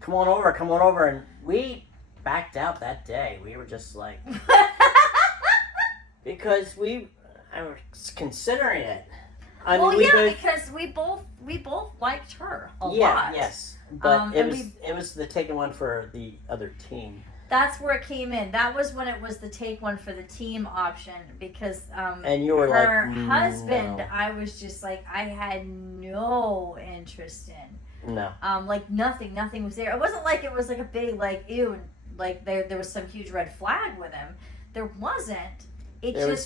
come on over. And we backed out that day. We were just like, because I was considering it. I mean, because we both liked her a lot. Yeah, yes. But it and was the taken one for the other team. That's where it came in. That was when it was the take one for the team option because and you were her like, husband, no. I was just like, I had no interest in. No. Like nothing was there. It wasn't like it was like a big like ew, like there was some huge red flag with him. There wasn't. There was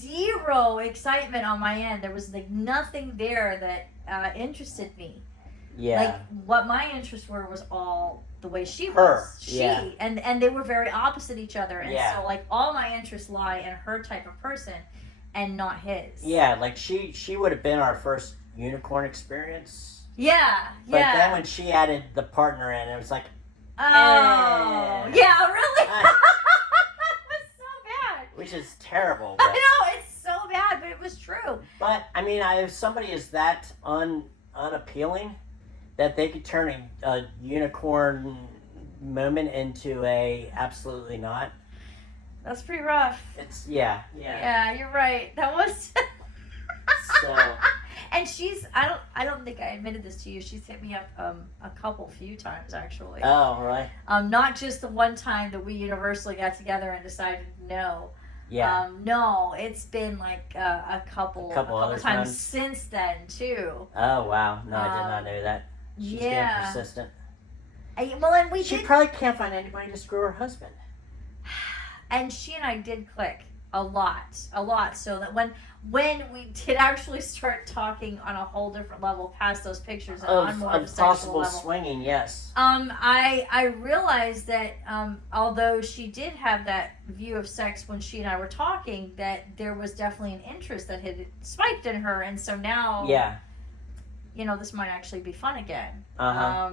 zero excitement on my end. There was like nothing there that interested me. Yeah. Like what my interests were was all the way she Her, was. She yeah. and they were very opposite each other. And Yeah. so like all my interests lie in her type of person and not his. Yeah, like she would have been our first unicorn experience. Yeah. But then when she added the partner in, it was like, Oh. Yeah, really? It was so bad. which is terrible. I But, know, it's so bad, but it was true. but I mean, if somebody is that unappealing, that they could turn a unicorn moment into a absolutely not. That's pretty rough. It's yeah. Yeah, you're right. That was So And I don't think I admitted this to you. She's hit me up a few times actually. oh right. Not just the one time that we universally got together and decided no. Yeah. No, it's been like a couple other times times. since then too. Oh wow. No, I did not know that. She's being Yeah. persistent. And She probably can't find anybody to screw her husband. and she and I did click. a lot, so that when we did actually start talking on a whole different level past those pictures and on more of a Of sexual possible level, swinging, yes. I realized that although she did have that view of sex when she and I were talking, that there was definitely an interest that had spiked in her, and so now, Yeah. This might actually be fun again. Uh-huh.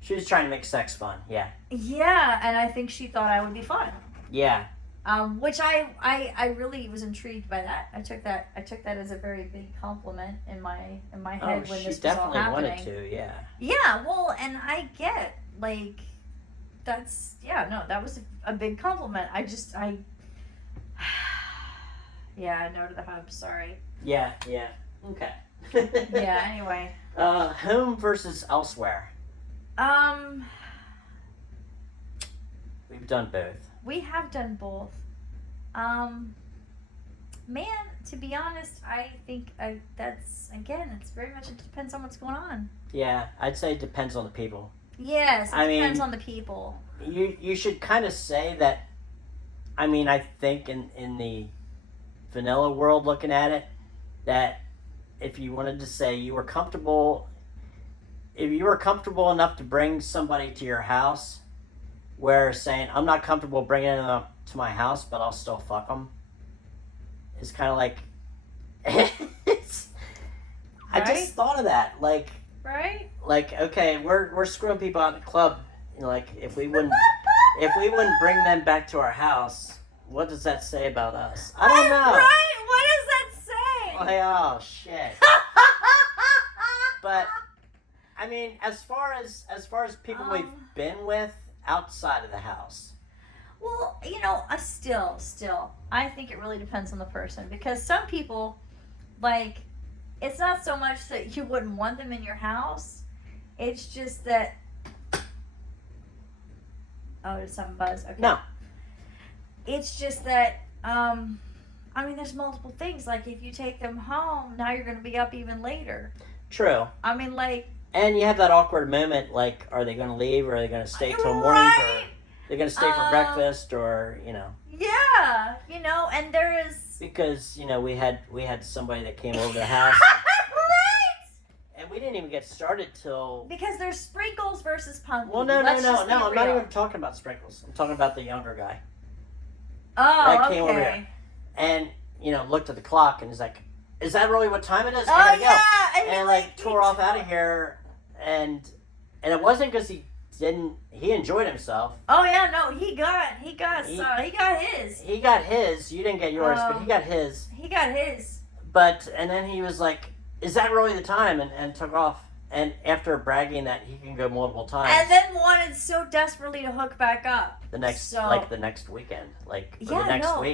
She was trying to make sex fun, yeah. Yeah, and I think she thought I would be fun. Yeah. Which I really was intrigued by that. I took that as a very big compliment in my head when this was all happening. She definitely wanted to, yeah. Yeah, well, and I get that was a big compliment. Yeah, no to the hub. Sorry. Yeah. Okay. Yeah. Anyway. Home versus elsewhere. We've done both. We have done both. Man, to be honest, I think it's very much, it depends on what's going on. Yeah, I'd say it depends on the people. Yes, it depends on the people. You should kind of say that. I mean, I think in the vanilla world, looking at it, that if you wanted to say you were comfortable, if you were comfortable enough to bring somebody to your house, where saying I'm not comfortable bringing them to my house, but I'll still fuck them, is kind of like. I just thought of that, Right. Okay, we're screwing people out in the club. If we wouldn't bring them back to our house, what does that say about us? I don't know. Right? What does that say? Oh shit. But I mean, as far as people we've been with outside of the house. Well, still, I think it really depends on the person, because some people, it's not so much that you wouldn't want them in your house. It's just that. Oh, did something buzz? Okay. No. It's just that, there's multiple things. Like, if you take them home, now you're going to be up even later. True. And you have that awkward moment, are they going to leave, or are they going to stay till morning, or they're going to stay for breakfast, or, Yeah, and there is... Because, we had somebody that came over the house. And we didn't even get started till... Because there's Sprinkles versus Punky. Well, no. I'm not even talking about Sprinkles. I'm talking about the younger guy. Oh, that came over here. And, looked at the clock and was like, is that really what time it is? I gotta go. And, tore off out of here. And it wasn't because he enjoyed himself. Oh, yeah, no, he got his. He got his. You didn't get yours, but he got his. He got his. And then he was like, is that really the time? And took off. And after bragging that he can go multiple times. And then wanted so desperately to hook back up. The next weekend. The next week.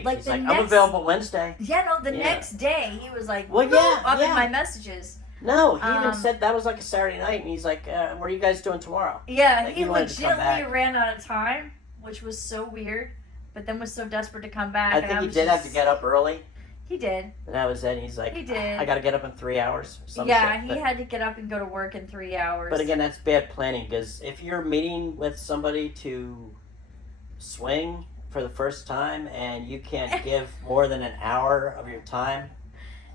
He's like, I'm available Wednesday. Yeah, no, the next day he was like, well, up in my messages. No, he even said that was a Saturday night. And he's like, what are you guys doing tomorrow? Yeah, he legitimately ran out of time, which was so weird. But then was so desperate to come back. I think he did have to get up early. He did. And that was it. He's like, he did. I got to get up in 3 hours. He had to get up and go to work in 3 hours. But again, that's bad planning, because if you're meeting with somebody to swing for the first time and you can't give more than an hour of your time,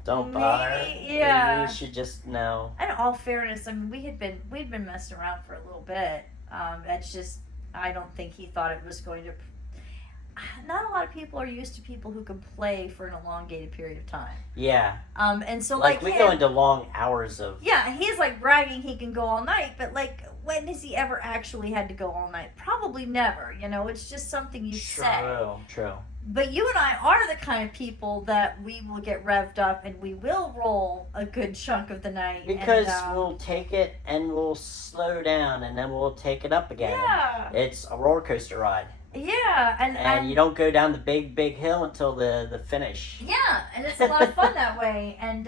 don't bother. Yeah. You should just know. In all fairness, we'd been messing around for a little bit. It's just, I don't think he thought it was going to. Not a lot of people are used to people who can play for an elongated period of time. Yeah. And so we go into long hours of. Yeah, he's bragging he can go all night, but when has he ever actually had to go all night? Probably never. It's just something you say. True. But you and I are the kind of people that we will get revved up and we will roll a good chunk of the night. Because we'll take it and we'll slow down and then we'll take it up again. Yeah. It's a roller coaster ride. Yeah, and you don't go down the big hill until the finish. Yeah, and it's a lot of fun that way. And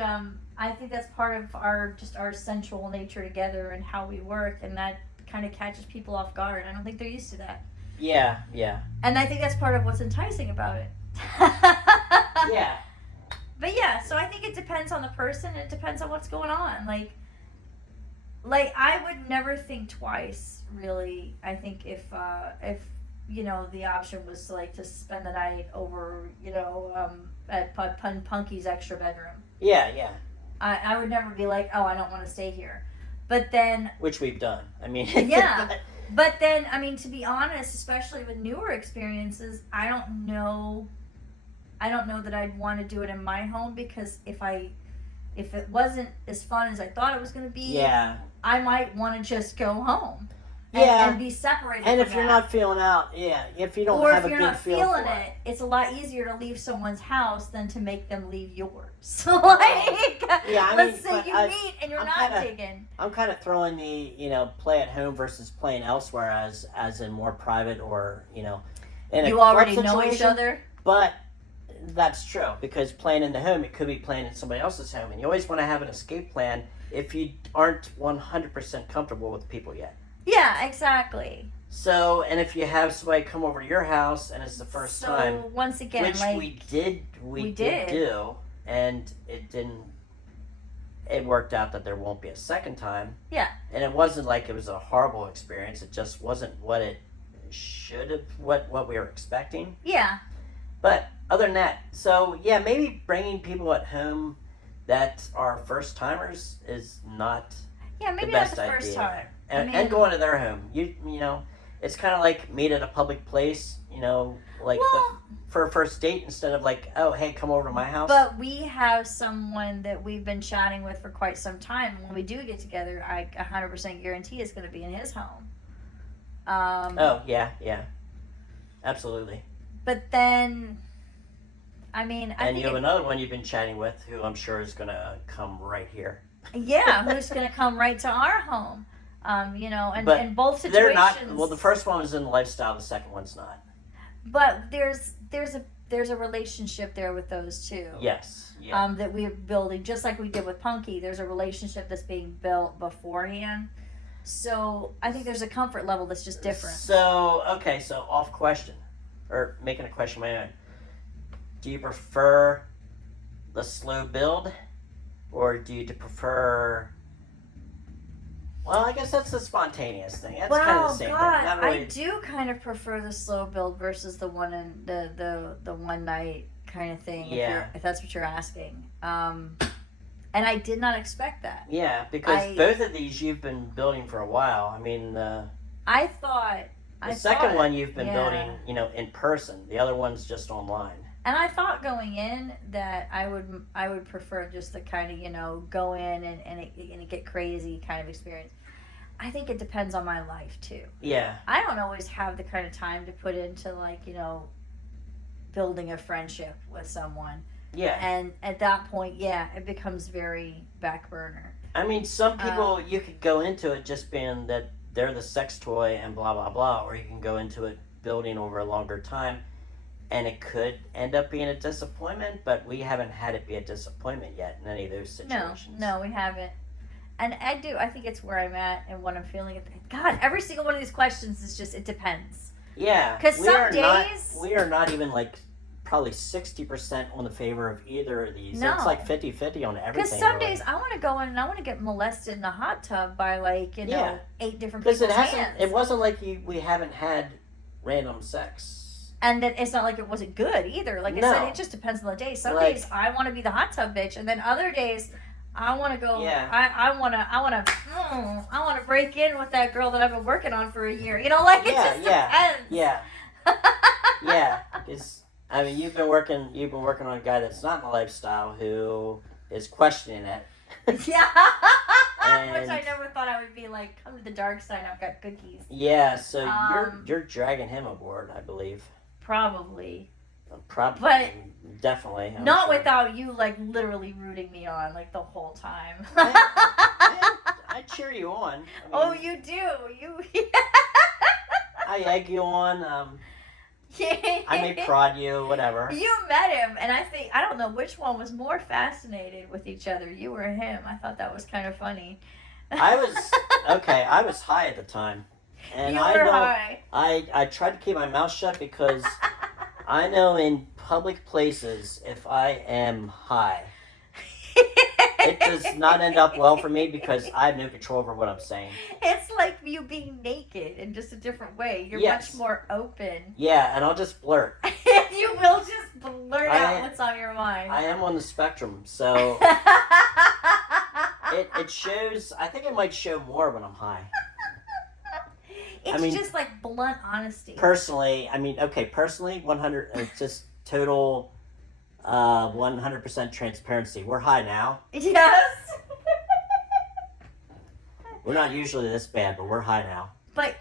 I think that's part of our sensual nature together and how we work, and that kind of catches people off guard. I don't think they're used to that. Yeah. And I think that's part of what's enticing about it. Yeah. But yeah, so I think it depends on the person. It depends on what's going on. I would never think twice, really. I think if the option was to spend the night over, at Punky's extra bedroom. Yeah. I would never be like, oh, I don't want to stay here. But then, Which we've done. I mean, yeah. But then, I mean, to be honest, especially with newer experiences, I don't know that I'd want to do it in my home, because if it wasn't as fun as I thought it was going to be, yeah. I might want to just go home. Yeah. And be separated. And from if you're that. not feeling out, if you don't or have if a you're good not feel feeling for it, it's a lot easier to leave someone's house than to make them leave yours. So Yeah, I let's mean, say you but meet and you're I'm not kinda- digging. I'm kind of throwing the play at home versus playing elsewhere as in more private, or in a You club already know each situation. other. But that's true, because playing in the home, it could be playing in somebody else's home, and you always want to have an escape plan if you aren't 100% comfortable with the people yet. Yeah, exactly. So, and if you have somebody come over to your house and it's the first So time, once again, which we did do, and it worked out that there won't be a second time. Yeah. And it wasn't like it was a horrible experience. It just wasn't what it should have, what we were expecting. Yeah. But other than that, so yeah, maybe bringing people at home that are first timers is not Yeah, maybe the not best the first idea. time. And going to their home. You know, it's kind of like meet at a public place. For a first date, instead of like, oh hey, come over to my house. But we have someone that we've been chatting with for quite some time. When we do get together, I 100% guarantee it's going to be in his home. Oh yeah, absolutely. But then, I mean, And you have another one you've been chatting with, who I'm sure is going to come right here. Yeah, who's going to come right to our home? And in both situations, They're not. Well, the first one was in the lifestyle. The second one's not. But there's a relationship there with those two. Yes. Yeah. That we're building, just like we did with Punky. There's a relationship that's being built beforehand. So I think there's a comfort level that's just different. So off question, or making a question of my own. Do you prefer the slow build, or do you prefer? Well, I guess that's the spontaneous thing. That's kind of the same thing. Not really... I do kind of prefer the slow build versus the one in the one night kind of thing. Yeah. If that's what you're asking. And I did not expect that. Yeah, because both of these you've been building for a while. I mean, I thought the second one you've been building, in person. The other one's just online. And I thought going in that I would prefer just the kind of go in and it get crazy kind of experience. I think it depends on my life too. Yeah. I don't always have the kind of time to put into building a friendship with someone. Yeah. And at that point, it becomes very back burner. I mean, some people you could go into it just being that they're the sex toy and blah blah blah, or you can go into it building over a longer time. And it could end up being a disappointment, but we haven't had it be a disappointment yet in any of those situations. No, we haven't. And I think it's where I'm at and what I'm feeling. God, every single one of these questions is just, it depends. Yeah. Because some days... We are not even probably 60% on the favor of either of these. No. It's like 50-50 on everything. Because some days I want to go in and I want to get molested in a hot tub by 8 different people's hands. It wasn't like we haven't had random sex. And then it's not like it wasn't good either. Like I said, it just depends on the day. Some days I want to be the hot tub bitch, and then other days I want to go. Yeah. I want to break in with that girl that I've been working on for a year. It just depends. Yeah. Yeah. I mean, you've been working on a guy that's not in the lifestyle who is questioning it. Yeah. Which I never thought I would be come to the dark side. I've got cookies. Yeah. So you're dragging him aboard, I believe. Probably. But definitely. Not without you literally rooting me on the whole time. I cheer you on. I mean, you do. You. I egg you on. I may prod you, whatever. You met him, and I don't know which one was more fascinated with each other, you or him. I thought that was kind of funny. I was high at the time. And you were high. I tried to keep my mouth shut because I know in public places, if I am high, it does not end up well for me because I have no control over what I'm saying. It's like you being naked in just a different way. You're Yes. much more open. Yeah, and I'll just blurt. You will just blurt I out am- what's on your mind. I am on the spectrum, so it shows. I think it might show more when I'm high. It's I mean- just like blunt honesty. Personally, personally, 100. It's just total, 100% transparency. We're high now. Yes. We're not usually this bad, but we're high now. But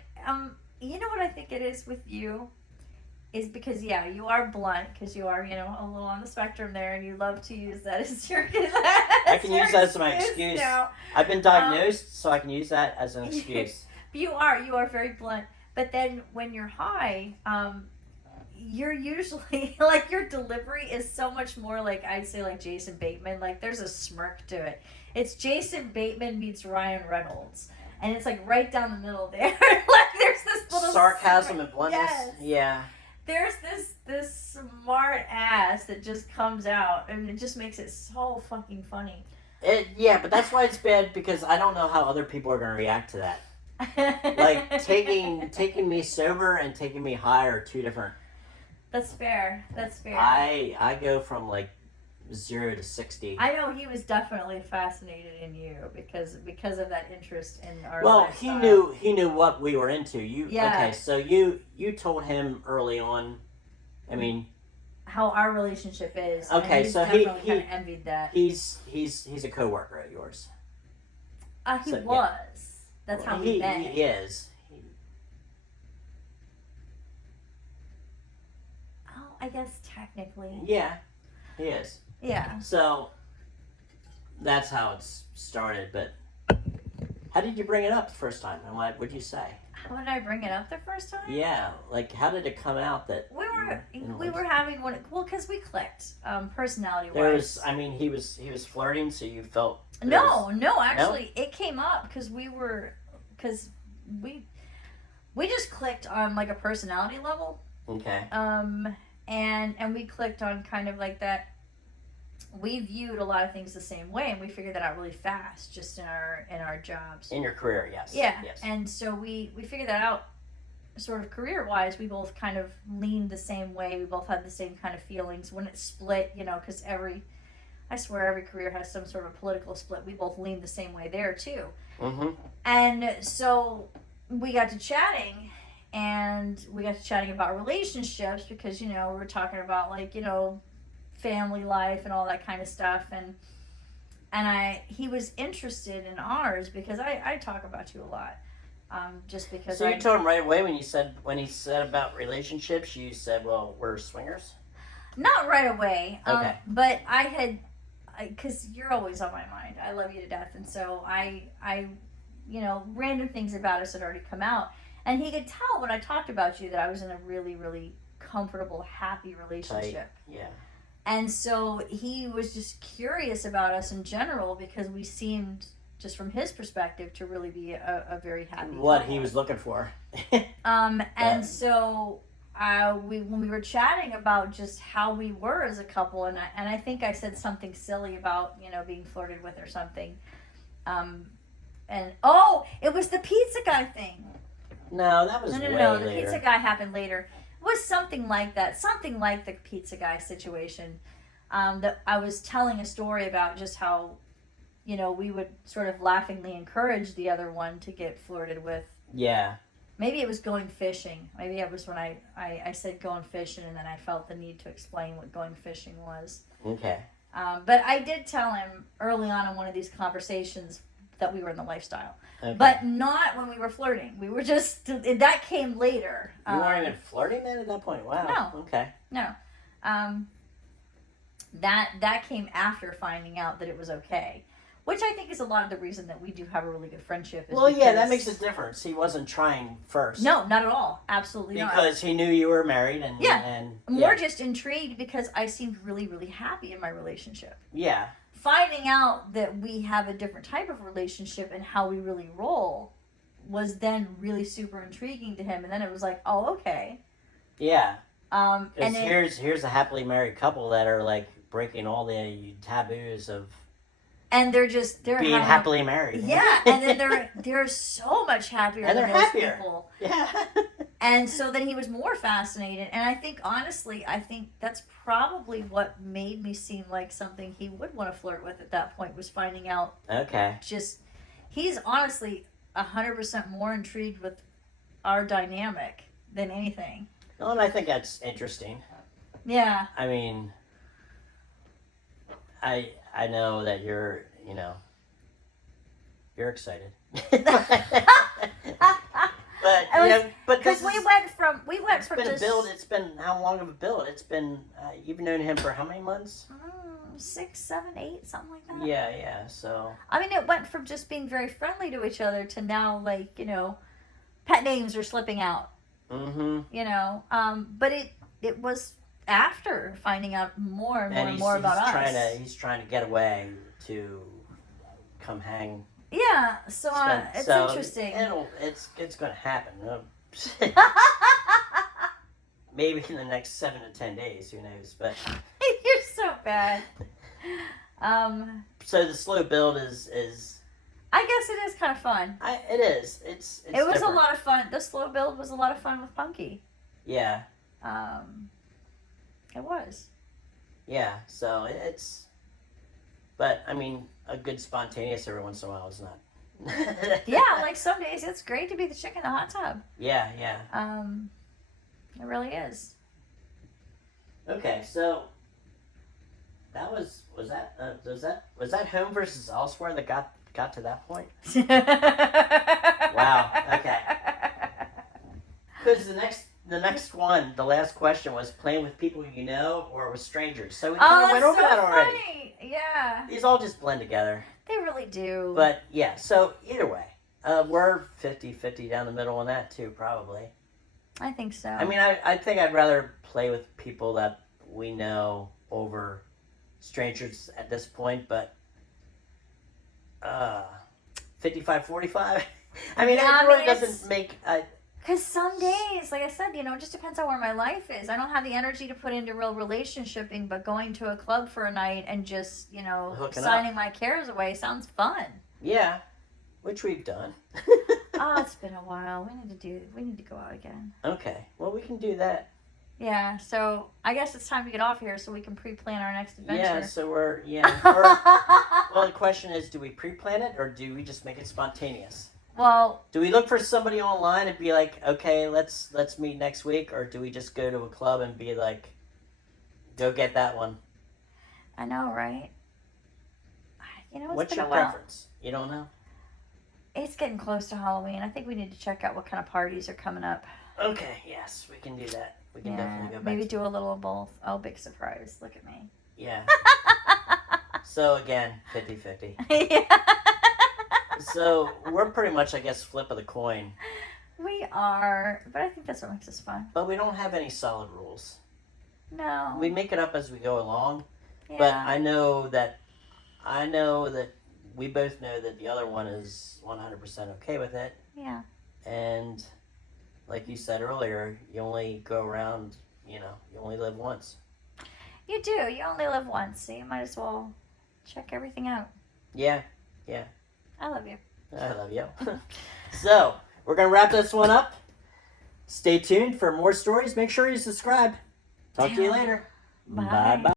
you know what I think it is with you is because you are blunt because you are a little on the spectrum there, and you love to use that as your. I can use that as my excuse. Now. I've been diagnosed, so I can use that as an excuse. You are very blunt. But then when you're high, you're usually like your delivery is so much more like I'd say like Jason Bateman. Like there's a smirk to it. It's Jason Bateman meets Ryan Reynolds, and it's like right down the middle there. Like there's this little Sarcasm smirk. and bluntness. Yes. Yeah. There's this smart ass that just comes out, and it just makes it so fucking funny. But that's why it's bad because I don't know how other people are gonna react to that. Like taking me sober and taking me high are two different. That's fair. I go from like 0 to 60. I know he was definitely fascinated in you because of that interest in our Well, lifestyle. he knew what we were into. Okay, so you told him early on. I mean, how our relationship is. Okay, and he's so he- definitely kind of envied that. he's a coworker of yours. He so, yeah. was. That's how we met. He is. Oh, I guess technically. Yeah, he is. Yeah. So that's how it's started. But how did you bring it up the first time? And what would you say? How did I bring it up the first time? Yeah, like how did it come out that We were having one. Well, because we clicked, personality there wise. was? I mean, he was flirting, so you felt there No, was- no, actually, it came up because we just clicked on like a personality level. Okay. And we clicked on kind of like that. We viewed a lot of things the same way, and we figured that out really fast, just in our jobs. In your career, yes. Yeah, Yes. and so we figured that out, sort of career wise. We both kind of leaned the same way. We both had the same kind of feelings when it split. Because I swear every career has some sort of political split. We both leaned the same way there too. Mm-hmm. And so we got to chatting, and we got to chatting about relationships because, we were talking about like, family life and all that kind of stuff. And he was interested in ours because I talk about you a lot. Just because So you told him right away when he said about relationships, you said, well, we're swingers? not right away. Okay. But because you're always on my mind. I love you to death. And so I random things about us had already come out. And he could tell when I talked about you that I was in a really, really comfortable, happy relationship. Yeah. And so he was just curious about us in general because we seemed, just from his perspective, to really be a very happy What couple. he was looking for. And so when we were chatting about just how we were as a couple, and I think I said something silly about being flirted with or something. And it was the pizza guy thing. No, that was way No. The later. pizza guy happened later. It was something like that. Something like the pizza guy situation. That I was telling a story about just how, we would sort of laughingly encourage the other one to get flirted with. Yeah. Maybe it was going fishing. Maybe it was when I said going fishing, and then I felt the need to explain what going fishing was. Okay. But I did tell him early on in one of these conversations that we were in the lifestyle. Okay. But not when we were flirting. We were just, that came later. You weren't even flirting then at that point? Wow. No. Okay. No. That came after finding out that it was okay. Which I think is a lot of the reason that we do have a really good friendship. Is Well, yeah, that because- makes a difference. He wasn't trying first. No, not at all. Absolutely not. Because he knew you were married and... Yeah. And, More just intrigued because I seemed really, really happy in my relationship. Yeah. Finding out that we have a different type of relationship and how we really roll was then really super intriguing to him. And then it was like, oh, okay. Yeah. And Because then, here's a happily married couple that are like breaking all the taboos of and they're being having happily married. yeah, and then they're so much happier And than they're most happier. people. Yeah. And so then he was more fascinated, and I think honestly, that's probably what made me seem like something he would want to flirt with at that point, was finding out Okay. just he's honestly 100% more intrigued with our dynamic than anything. Well, and I think that's interesting. Yeah. I mean, I know that you're excited. But but Because we went from it's been just a build. It's been how long of a build? It's been you've known him for how many months? 6, 7, 8, something like that. Yeah. So I mean, it went from just being very friendly to each other to now, like, pet names are slipping out. But it was after finding out more and more about us. He's trying to get away to come hang. Yeah, so it's interesting. It's going to happen. Maybe in the next 7 to 10 days, who knows? But you're so bad. So the slow build is. I guess it is kind of fun. It is. It was different. A lot of fun. The slow build was a lot of fun with Punky. Yeah. It was. Yeah. So it's. But I mean, a good spontaneous every once in a while is not. Yeah, like some days it's great to be the chick in the hot tub. Yeah. It really is. Okay, so that was that Home versus Elsewhere that got to that point? Wow. Okay. Because the next one, the last question was playing with people you know or with strangers. So we kind of went over that already. Funny. Yeah. These all just blend together. They really do. But yeah, so either way, we're 50-50 down the middle on that too, probably. I think so. I mean, I think I'd rather play with people that we know over strangers at this point, but 55-45. I mean, Yeah, it really doesn't make. Because some days, like I said, it just depends on where my life is. I don't have the energy to put into real relationshiping, but going to a club for a night and just, Hooking signing up. my cares away sounds fun. Yeah, which we've done. Oh, it's been a while. We need to go out again. Okay, well, we can do that. Yeah, so I guess it's time to get off here so we can pre-plan our next adventure. Yeah, so well, the question is, do we pre-plan it or do we just make it spontaneous? Well, do we look for somebody online and be like, okay, let's meet next week, or do we just go to a club and be like, go get that one? I know, right? What's your preference? You don't know? It's getting close to Halloween. I think we need to check out what kind of parties are coming up. Okay, yes, we can do that. We can definitely go back. Maybe do a little of both. Oh, big surprise. Look at me. Yeah. So again, 50-50. Yeah. So we're pretty much, I guess, flip of the coin. We are, but I think that's what makes us fun. But we don't have any solid rules. No. We make it up as we go along. Yeah. But I know that we both know that the other one is 100% okay with it. Yeah. And like you said earlier, you only go around, you only live once. You do. You only live once, so you might as well check everything out. Yeah. I love you. I love you. So, we're going to wrap this one up. Stay tuned for more stories. Make sure you subscribe. Talk to you later. Bye. Bye.